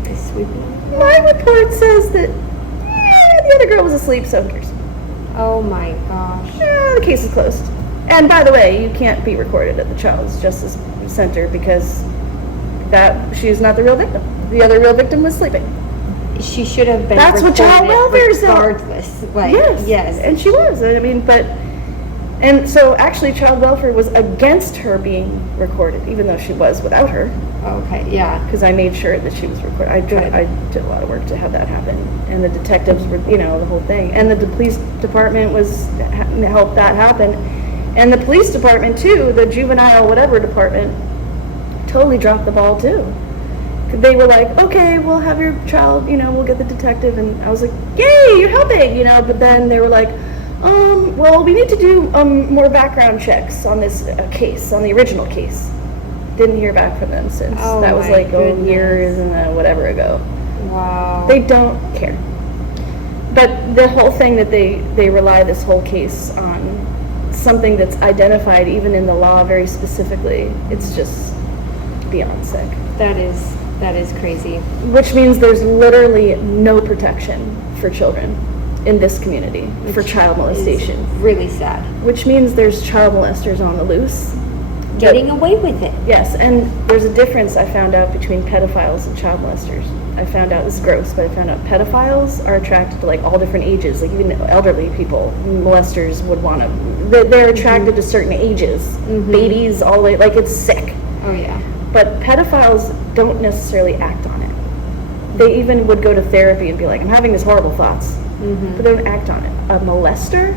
They sweep it. My report says that the other girl was asleep, so who cares? Oh my gosh. The case is closed. And by the way, you can't be recorded at the Child's Justice Center because she's not the real victim. The other real victim was sleeping. She should have been. That's what child welfare is. Regardless. Like, yes. And she was. I mean, and so actually Child Welfare was against her being recorded, even though she was without her. Okay, yeah. Because I made sure that she was recorded. I did a lot of work to have that happen. And the detectives were, the whole thing. And the police department helped that happen. And the police department too, the juvenile whatever department, totally dropped the ball too. They were like, okay, we'll have your child, we'll get the detective. And I was like, yay, you're helping, but then they were like, well, we need to do more background checks on this case, on the original case. Didn't hear back from them since. Oh, that was my like goodness. years and whatever ago. Wow. They don't care. But the whole thing that they rely this whole case on something that's identified even in the law very specifically, it's just beyond sick. That is crazy. Which means there's literally no protection for children in this community for child molestation. Really sad. Which means there's child molesters on the loose. Getting away with it. Yes, and there's a difference I found out between pedophiles and child molesters. I found out, this is gross, but I found out pedophiles are attracted to like all different ages, like even elderly people. Molesters would want to, they're attracted to certain ages, babies, all the way, like it's sick. Oh yeah. But pedophiles don't necessarily act on it. They even would go to therapy and be like, I'm having these horrible thoughts, but they don't act on it. A molester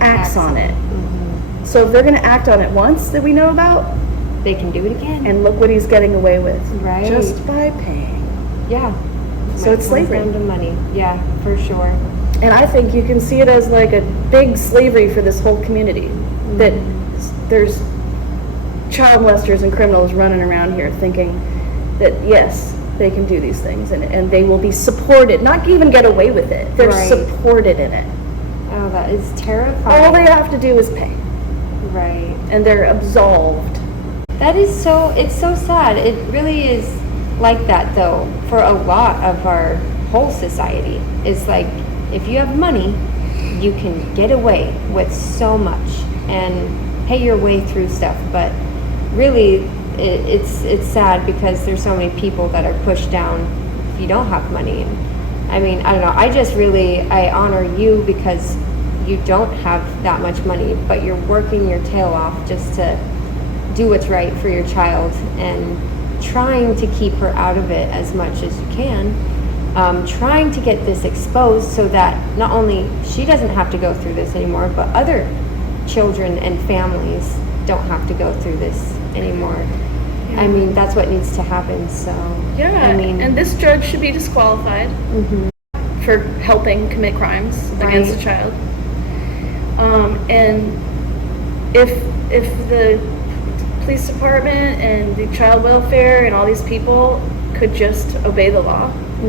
acts on it. So if they're going to act on it once that we know about, they can do it again. and look what he's getting away with, Right. just by paying. Yeah. So it's slavery. Down to money. Yeah, for sure. And I think you can see it as like a big slavery for this whole community. That there's child molesters and criminals running around here thinking that yes, they can do these things and they will be supported, not even get away with it. They're Right. supported in it. Oh, that is terrifying. All they have to do is pay, Right. and they're absolved. That is it's so sad. It really is like that though for a lot of our whole society. It's like if you have money, you can get away with so much and pay your way through stuff, but really it's sad because there's so many people that are pushed down if you don't have money. And I mean, I don't know, I honor you because you don't have that much money, but you're working your tail off just to do what's right for your child and trying to keep her out of it as much as you can, trying to get this exposed so that not only she doesn't have to go through this anymore, but other children and families don't have to go through this anymore. I mean, that's what needs to happen. So Yeah, I mean, and this judge should be disqualified for helping commit crimes against a child. And if the police department and the child welfare and all these people could just obey the law. I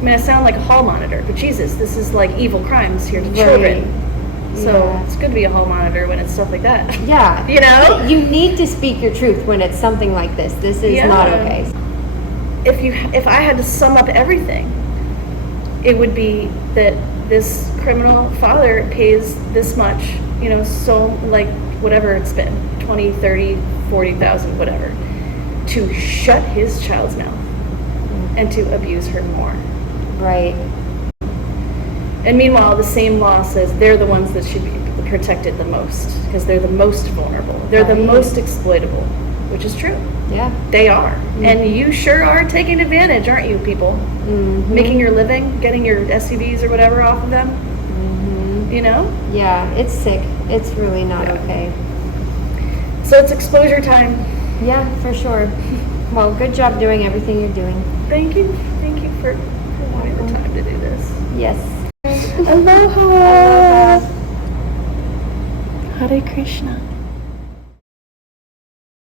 mean, I sound like a hall monitor, but Jesus, this is like evil crimes here to children. So it's good to be a hall monitor when it's stuff like that. Yeah. You know? You need to speak your truth when it's something like this. This is not okay. if I had to sum up everything, it would be that this criminal father pays this much, so like whatever it's been, 20, 30, 40,000, whatever, to shut his child's mouth and to abuse her more. Right. And meanwhile, the same law says they're the ones that should be protected the most because they're the most vulnerable. They're the most exploitable, which is true. Yeah. They are. And you sure are taking advantage, aren't you, people? Making your living, getting your SUVs or whatever off of them. Yeah, it's sick. It's really not okay. So it's exposure time. Yeah, for sure. Well, good job doing everything you're doing. Thank you for wanting the time to do this. Yes. Aloha. Hare Krishna.